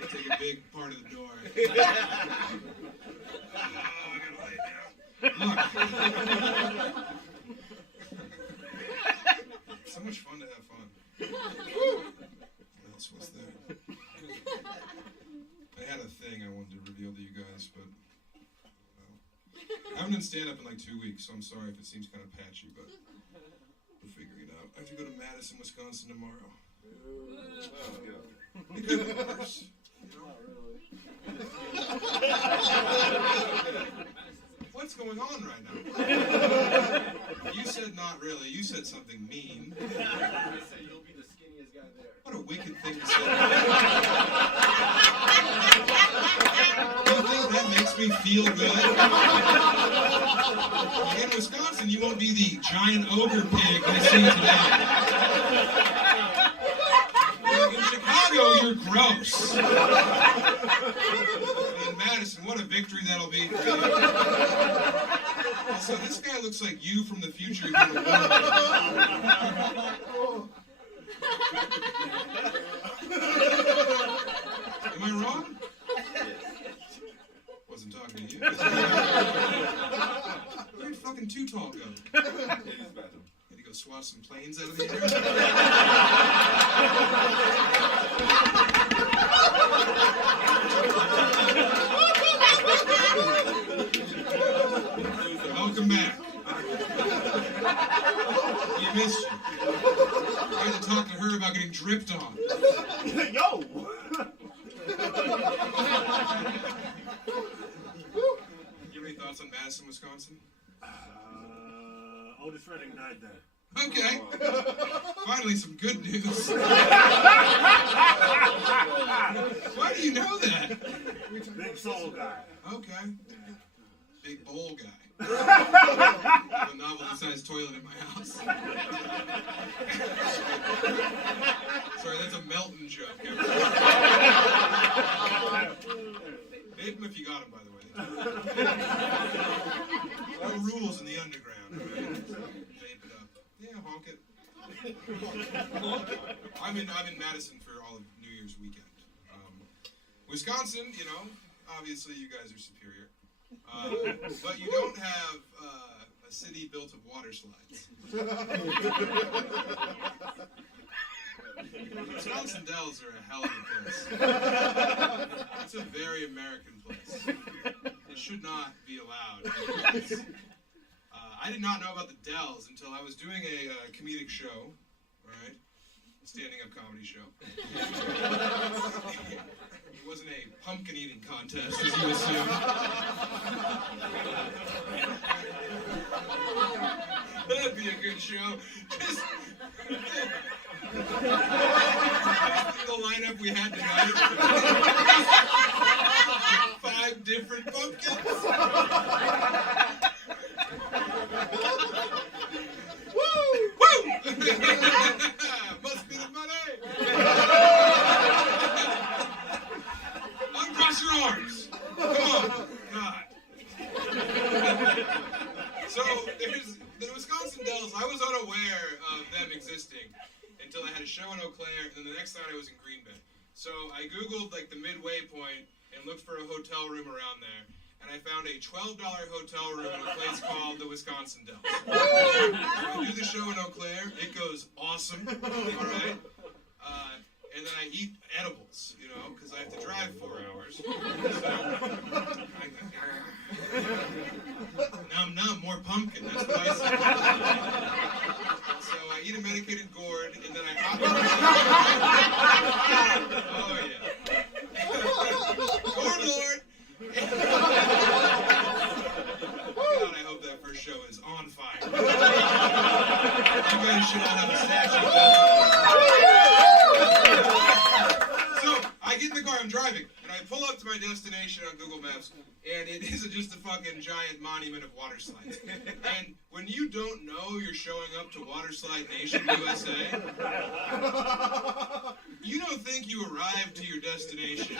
take a big part of the door. Oh, I gotta lay it down. Look. So much fun to have fun. What else was there? I had a thing I wanted to reveal to you guys, but well, I haven't done stand-up in like 2 weeks, so I'm sorry if it seems kind of patchy, but we're figuring it out. I have to go to Madison, Wisconsin tomorrow. It could be worse, you know? What's going on right now? You said not really. You said something mean. I said you'll be the skinniest guy there. What a wicked thing to say. You think that makes me feel good? In Wisconsin, you won't be the giant ogre pig we see today. In Chicago, you're gross. In Madison, what a victory that'll be for you. Also, this guy looks like you from the future. Am I wrong? Wasn't talking to you. Where'd fucking Too Tall go? Did he go swat some planes out of the air? Welcome back. You missed you. I had to talk to her about getting dripped on. Yo! You have any thoughts on Madison, Wisconsin? Oldest Redding died there. Okay. Finally, some good news. Why do you know that? Big soul guy. Okay. Big bowl guy. I have a novelty-sized toilet in my house. Sorry, that's a Melton joke. Vape him if you got him, by the way. No rules in the underground. Right? Vape it up. Yeah, honk it. I'm in Madison for all of New Year's weekend. Wisconsin, you know, obviously you guys are superior. But you don't have a city built of water slides. Wisconsin Dells are a hell of a place. It's a very American place. It should not be allowed. I did not know about the Dells until I was doing a comedic show, right? A standing-up comedy show. It wasn't a pumpkin eating contest, as you assume. That'd be a good show. Just the lineup we had tonight. 5 different pumpkins. Woo! Woo! Must be the money. Uncross your arms. Come on. God. So, there's the Wisconsin Dells. I was unaware of them existing until I had a show in Eau Claire, and then the next night I was in Green Bay. So I Googled like the midway point and looked for a hotel room around there, and I found a $12 hotel room in a place called the Wisconsin Dells. I do the show in Eau Claire. It goes awesome. All right. And then I eat edibles, you know, because I have to drive 4 hours. Num, more pumpkin. That's what I say. So I eat a medicated gourd, and then I hop on. Oh, yeah. Gourd Lord! God, I hope that first show is on fire. You guys should all have a statue of that. So, I get in the car, I'm driving, and I pull up to my destination on Google Maps, and it is just a fucking giant monument of water slides. And when you don't know you're showing up to Water Slide Nation, USA, you don't think you arrived to your destination.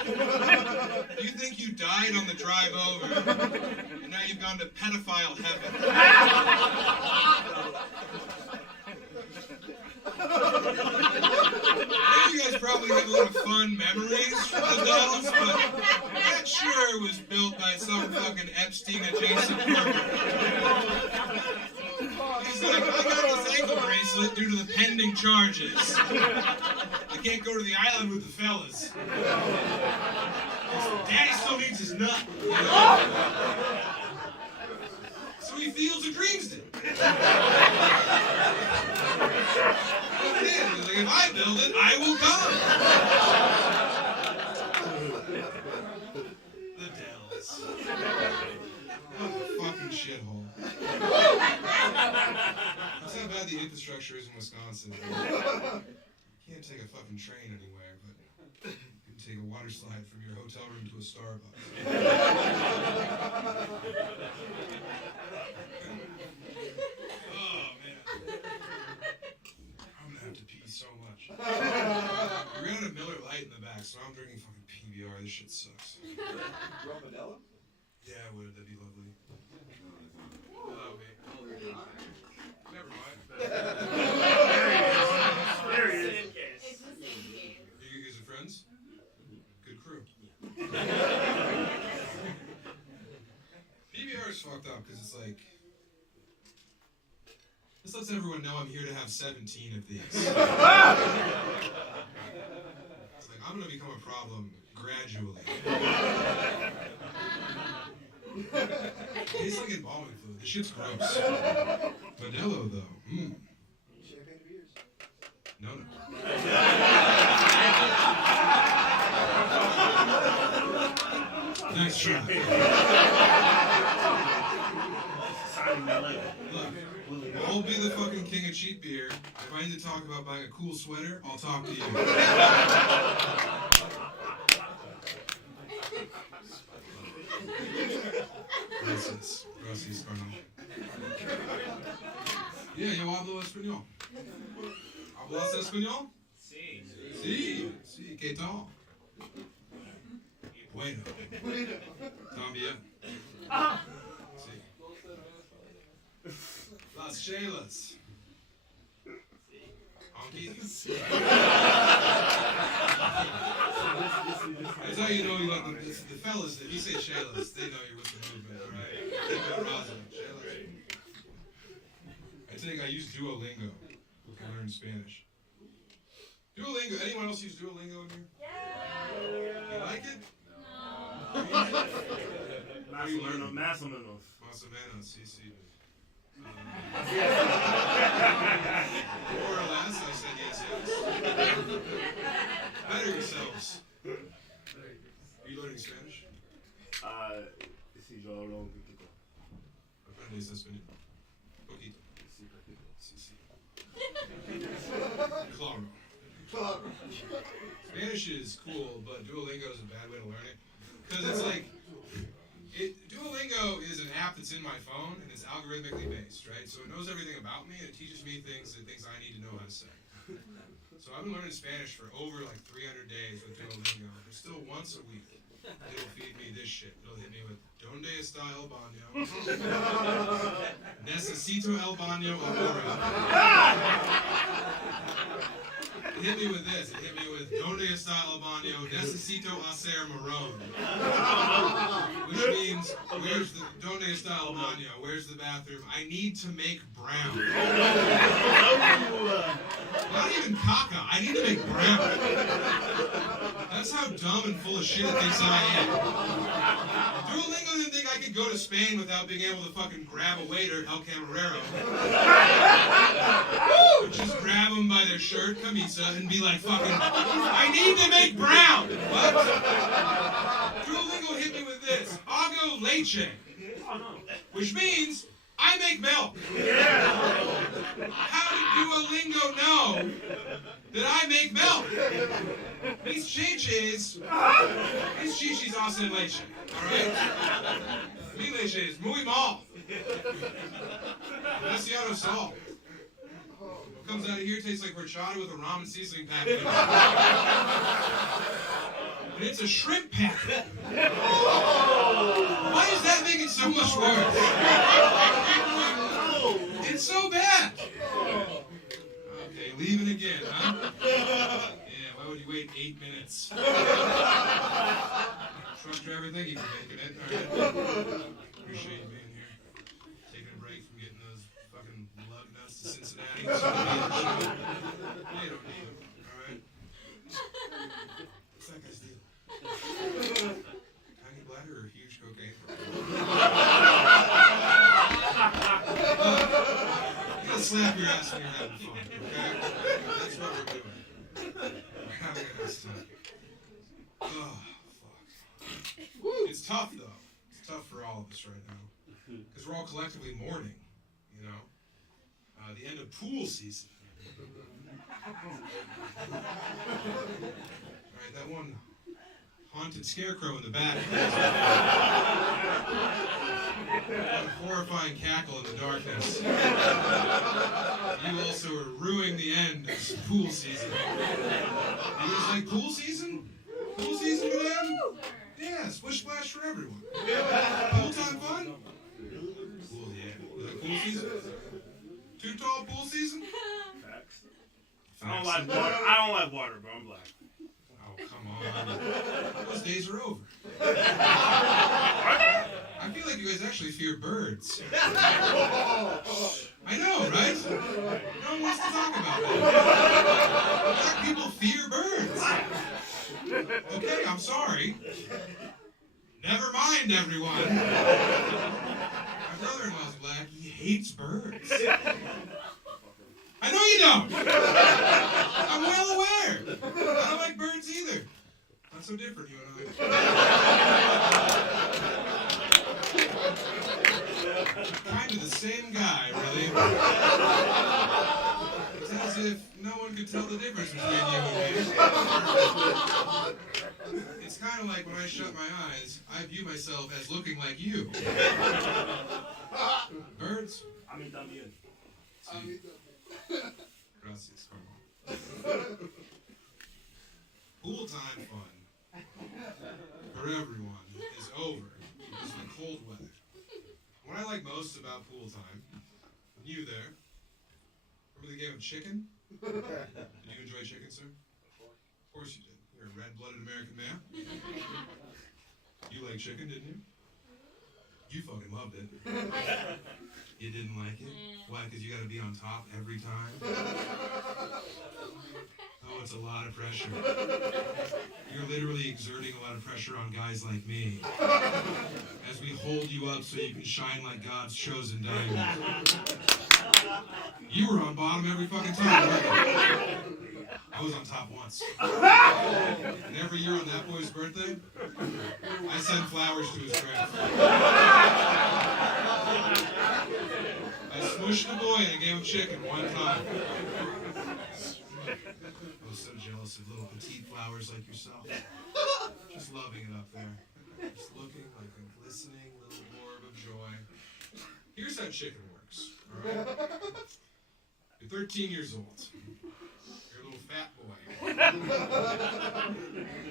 You think you died on the drive over, and now you've gone to pedophile heaven. I know you guys probably have a lot of fun memories from the dolls, but that sure was built by some fucking Epstein-adjacent pervert. He's like, I got this ankle bracelet due to the pending charges. I can't go to the island with the fellas. Daddy still needs his nut. You know? So he feels or dreams it. He's like, if I build it, I will come. The Dells. What a fucking shithole. That's how bad the infrastructure is in Wisconsin. You can't take a fucking train anywhere, but you can take a water slide from your hotel room to a Starbucks. Oh, man. I'm gonna have to pee so much. We ran out of Miller Lite in the back, so I'm drinking fucking PBR. This shit sucks. Vanilla? Yeah, I would. That'd be lovely. Love me. Never mind. There he is. It's the same game. You guys are friends? Good crew. PBR is fucked up because it's like, this lets everyone know I'm here to have 17 of these. It's like, I'm gonna become a problem gradually. Tastes like embalming fluid. This shit's gross. Modelo, though. Champagne beers. No. Nice try. Signing that letter. Look, I'll be the fucking king of cheap beer. If I need to talk about buying a cool sweater, I'll talk to you. Gracias. Gracias, carnal. Yeah, yo hablo español. ¿Hablas español? Sí. Sí, sí, ¿qué tal? Bueno. También. Sí. Las chelas. Honkies. That's how you know you like the fellas. If you say chelas, they know you're with the movement, all right? They got Raza, chelas. I use Duolingo to learn Spanish. Duolingo. Anyone else use Duolingo in here? Yeah. You like it? Más o menos. Más o menos, sí, sí. More or less, I said yes. Better yourselves. Are you learning Spanish? Sí, yo hablo un poquito. ¿Aprendes español? Poquito. Sí, poquito. Sí, sí. Claro. Spanish is cool, but Duolingo is a bad way to learn it. Because it's like, Duolingo is an app that's in my phone, and it's algorithmically based, right? So it knows everything about me, and it teaches me things I need to know how to say. So I've been learning Spanish for over like 300 days with Duolingo. And still once a week, it'll feed me this shit. It'll hit me with, ¿Dónde está el baño? Necesito el baño ahora. It hit me with this. It hit me with, ¿Dónde está el baño? Necesito hacer marrón. Which means, where's the, ¿Dónde está el baño? Where's the bathroom? I need to make brown. Not even caca. I need to make brown. That's how dumb and full of shit it thinks I am. Duolingo didn't think I could go to Spain without being able to fucking grab a waiter, El Camarero. Just grab them by their shirt, camisa, and be like, fucking, I need to make brown. What? Duolingo hit me with this. Hago leche. Which means, I make milk. How did Duolingo know that I make milk? Mis chichis. Mis chichis hacen leche. Alright? Mi leche is muy mal. Demasiado salt. What comes out of here tastes like horchata with a ramen seasoning packet. And it's a shrimp packet. Why does that make it so much worse? It's so bad. Okay, leaving again, huh? Yeah, why would you wait 8 minutes? Truck driver, thank you for making it. All right. Appreciate you being here. Taking a break from getting those fucking lug nuts to Cincinnati. So they don't need them. All right. What's that guy's deal? Tiny bladder or huge cocaine? You gotta slap your ass when you're having fun, okay? That's what we're doing. We're having a nice time. Oh, fuck. It's tough, though. It's tough for all of us right now. Because we're all collectively mourning, you know? The end of pool season. Alright, that one haunted scarecrow in the back. One horrifying cackle in the darkness. You also are ruining the end of pool season. You guys like pool season? Pool season for them? Yeah, splish splash for everyone. Pool time fun? Pool, yeah. You like pool season? Too tall pool season? Facts. Facts. I don't like water. I don't like water, bro. I'm black. Oh, come on. Those days are over. I feel like you guys actually fear birds. I know, right? No one wants to talk about it. Black people fear birds. Okay, I'm sorry. Never mind, everyone. My brother-in-law's black. He hates birds. I know you don't. I'm well aware. I don't like birds either. Not so different, you and I. Kind of the same guy, really. It's as if no one could tell the difference between you and me. It's kind of like when I shut my eyes, I view myself as looking like you. Birds? I mean, también. Gracias, Carmen. Pool time fun for everyone is over because of the cold weather. What I like most about pool time, you there, remember the game of chicken? Did you enjoy chicken, sir? Of course you did. You're a red-blooded American man. You like chicken, didn't you? You fucking loved it. You didn't like it? Why? Because you got to be on top every time? Oh, it's a lot of pressure. You're literally exerting a lot of pressure on guys like me as we hold you up so you can shine like God's chosen diamond. You were on bottom every fucking time, weren't you? I was on top once. And every year on that boy's birthday, I send flowers to his grave. I smushed a boy and I gave him chicken one time. I was so jealous of little petite flowers like yourself. Just loving it up there. Just looking like a glistening little orb of joy. Here's how chicken works, alright? You're 13 years old. You're a little fat boy.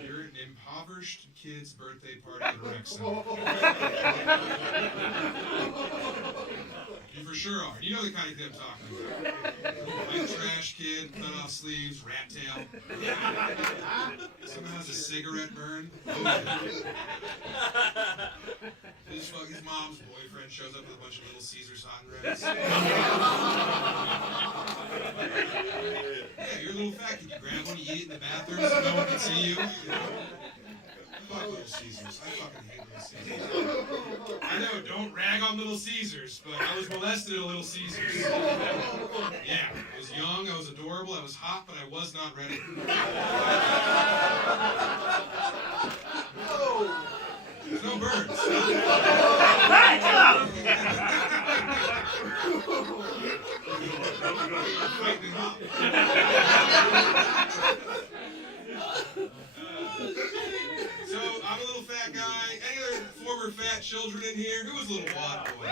You're an impoverished kid's birthday party at a rec center. You for sure are. You know the kind of kid I'm talking about. White trash kid, cut off sleeves, rat tail. Someone has a cigarette burn. His mom's boyfriend shows up with a bunch of Little Caesars hot and ready. Yeah, you're a little fat kid. You grab one, you eat it in the bathroom so no one can see you. Fuck Little Caesars. I fucking hate Little Caesars. I know, don't rag on Little Caesars, but I was molested at a Little Caesars. Yeah, I was young, I was adorable, I was hot, but I was not ready. There's no birds. Fighting up. So I'm a little fat guy. Any other former fat children in here? Who was a little wad boy?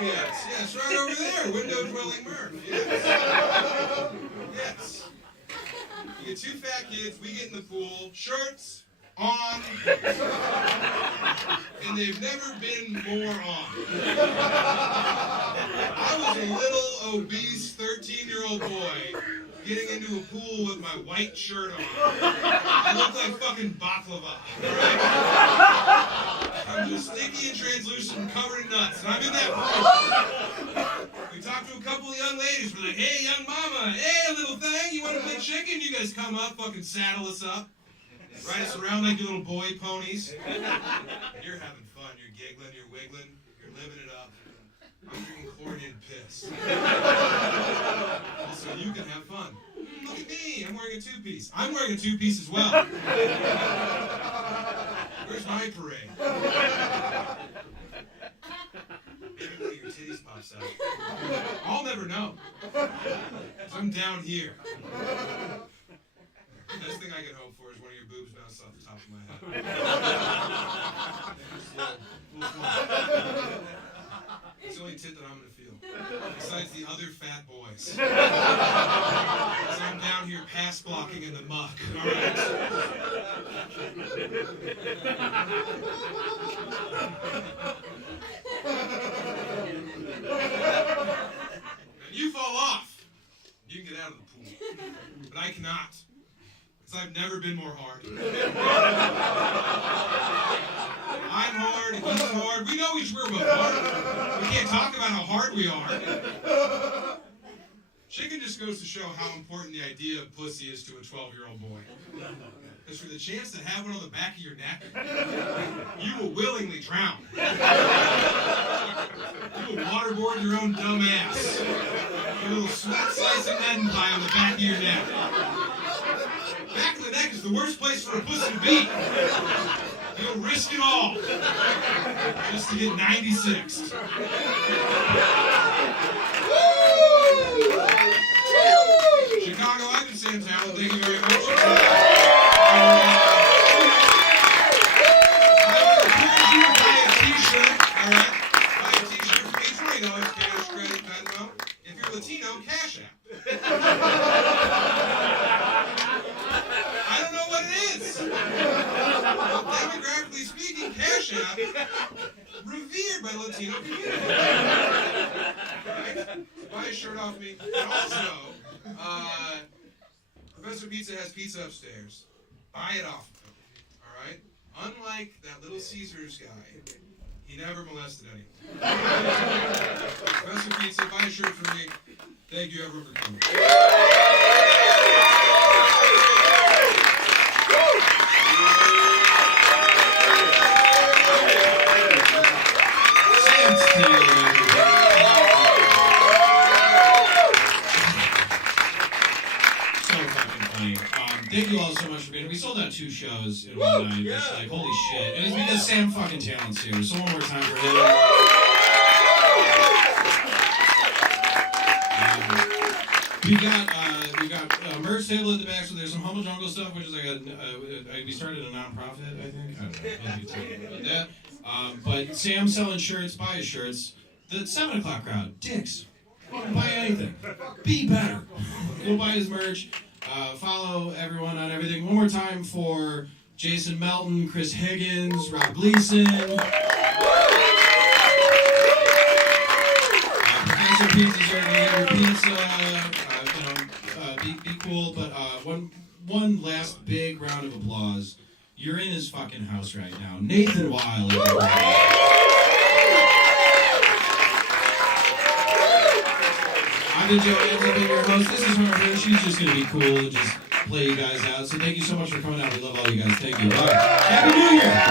Yes, right over there. Window dwelling Murph. Yes. You get two fat kids. We get in the pool. Shirts on, and they've never been more on. I was a little obese 13-year-old boy getting into a pool with my white shirt on. I look like fucking baklava. Right? I'm just sticky and translucent and covered in nuts, and I'm in that pool. We talked to a couple of young ladies. We're like, hey, young mama, hey, little thing, you want to play chicken? You guys come up, fucking saddle us up. Ride us around like your little boy ponies. You're having fun. You're giggling. You're wiggling. You're living it up. I'm drinking chlorinated piss. Also, you can have fun. Look at me. I'm wearing a two-piece. I'm wearing a two-piece as well. Where's my parade? Maybe one of your titties pops out. I'll never know. 'Cause I'm down here. The best thing I can hope for is one of your boobs bounced off the top of my head. It's the only tit that I'm going to feel. Besides the other fat boys. Because I'm down here pass blocking in the muck. Alright? And you fall off. You can get out of the pool. But I cannot. Because I've never been more hard. I'm hard, he's hard. We know each other both hard. We can't talk about how hard we are. Chicken just goes to show how important the idea of pussy is to a 12-year-old boy. Because for the chance to have one on the back of your neck, you will willingly drown. You will waterboard your own dumb ass. Your little sweet slice of Eden pie on the back of your neck. Back of the neck is the worst place for a pussy to be. You'll risk it all just to get 96. Chicago, I've been Sam Tallent. Thank you very much. I would encourage you to buy a t-shirt, all right? Buy a t-shirt from me. $20 cash, credit, Venmo. If you're Latino, Cash App. I don't know what it is. Well, demographically speaking, Cash App, revered by Latino community. Right? Buy a shirt off me. And also, Professor Pizza has pizza upstairs. Buy it off of him. Alright? Unlike that Little Caesars guy, he never molested anyone. Professor Pizza, buy a shirt from me. Thank you everyone for coming. Thank you all so much for being here. We sold out 2 shows in one night. It's like, holy shit. And it's because Sam fucking Tallent's here. So one more time for him. We got a merch table at the back, so there's some Humble Jungle stuff, which is like we started a non-profit, I think. I don't know. Maybe tell you about that. But Sam's selling shirts, buy his shirts. The 7 o'clock crowd, dicks. Buy anything. Be better. Go buy his merch. Follow everyone on everything. One more time for Jason Melton, Chris Higgins, Rob Gleeson. Professor Pizza's here to get your pizza. Be cool. But one last big round of applause. You're in his fucking house right now. Nathan Weil, everybody. I've been Joe Eames, I've been your host. This is her. She's just going to be cool and just play you guys out. So thank you so much for coming out. We love all you guys. Thank you. All right. Happy New Year.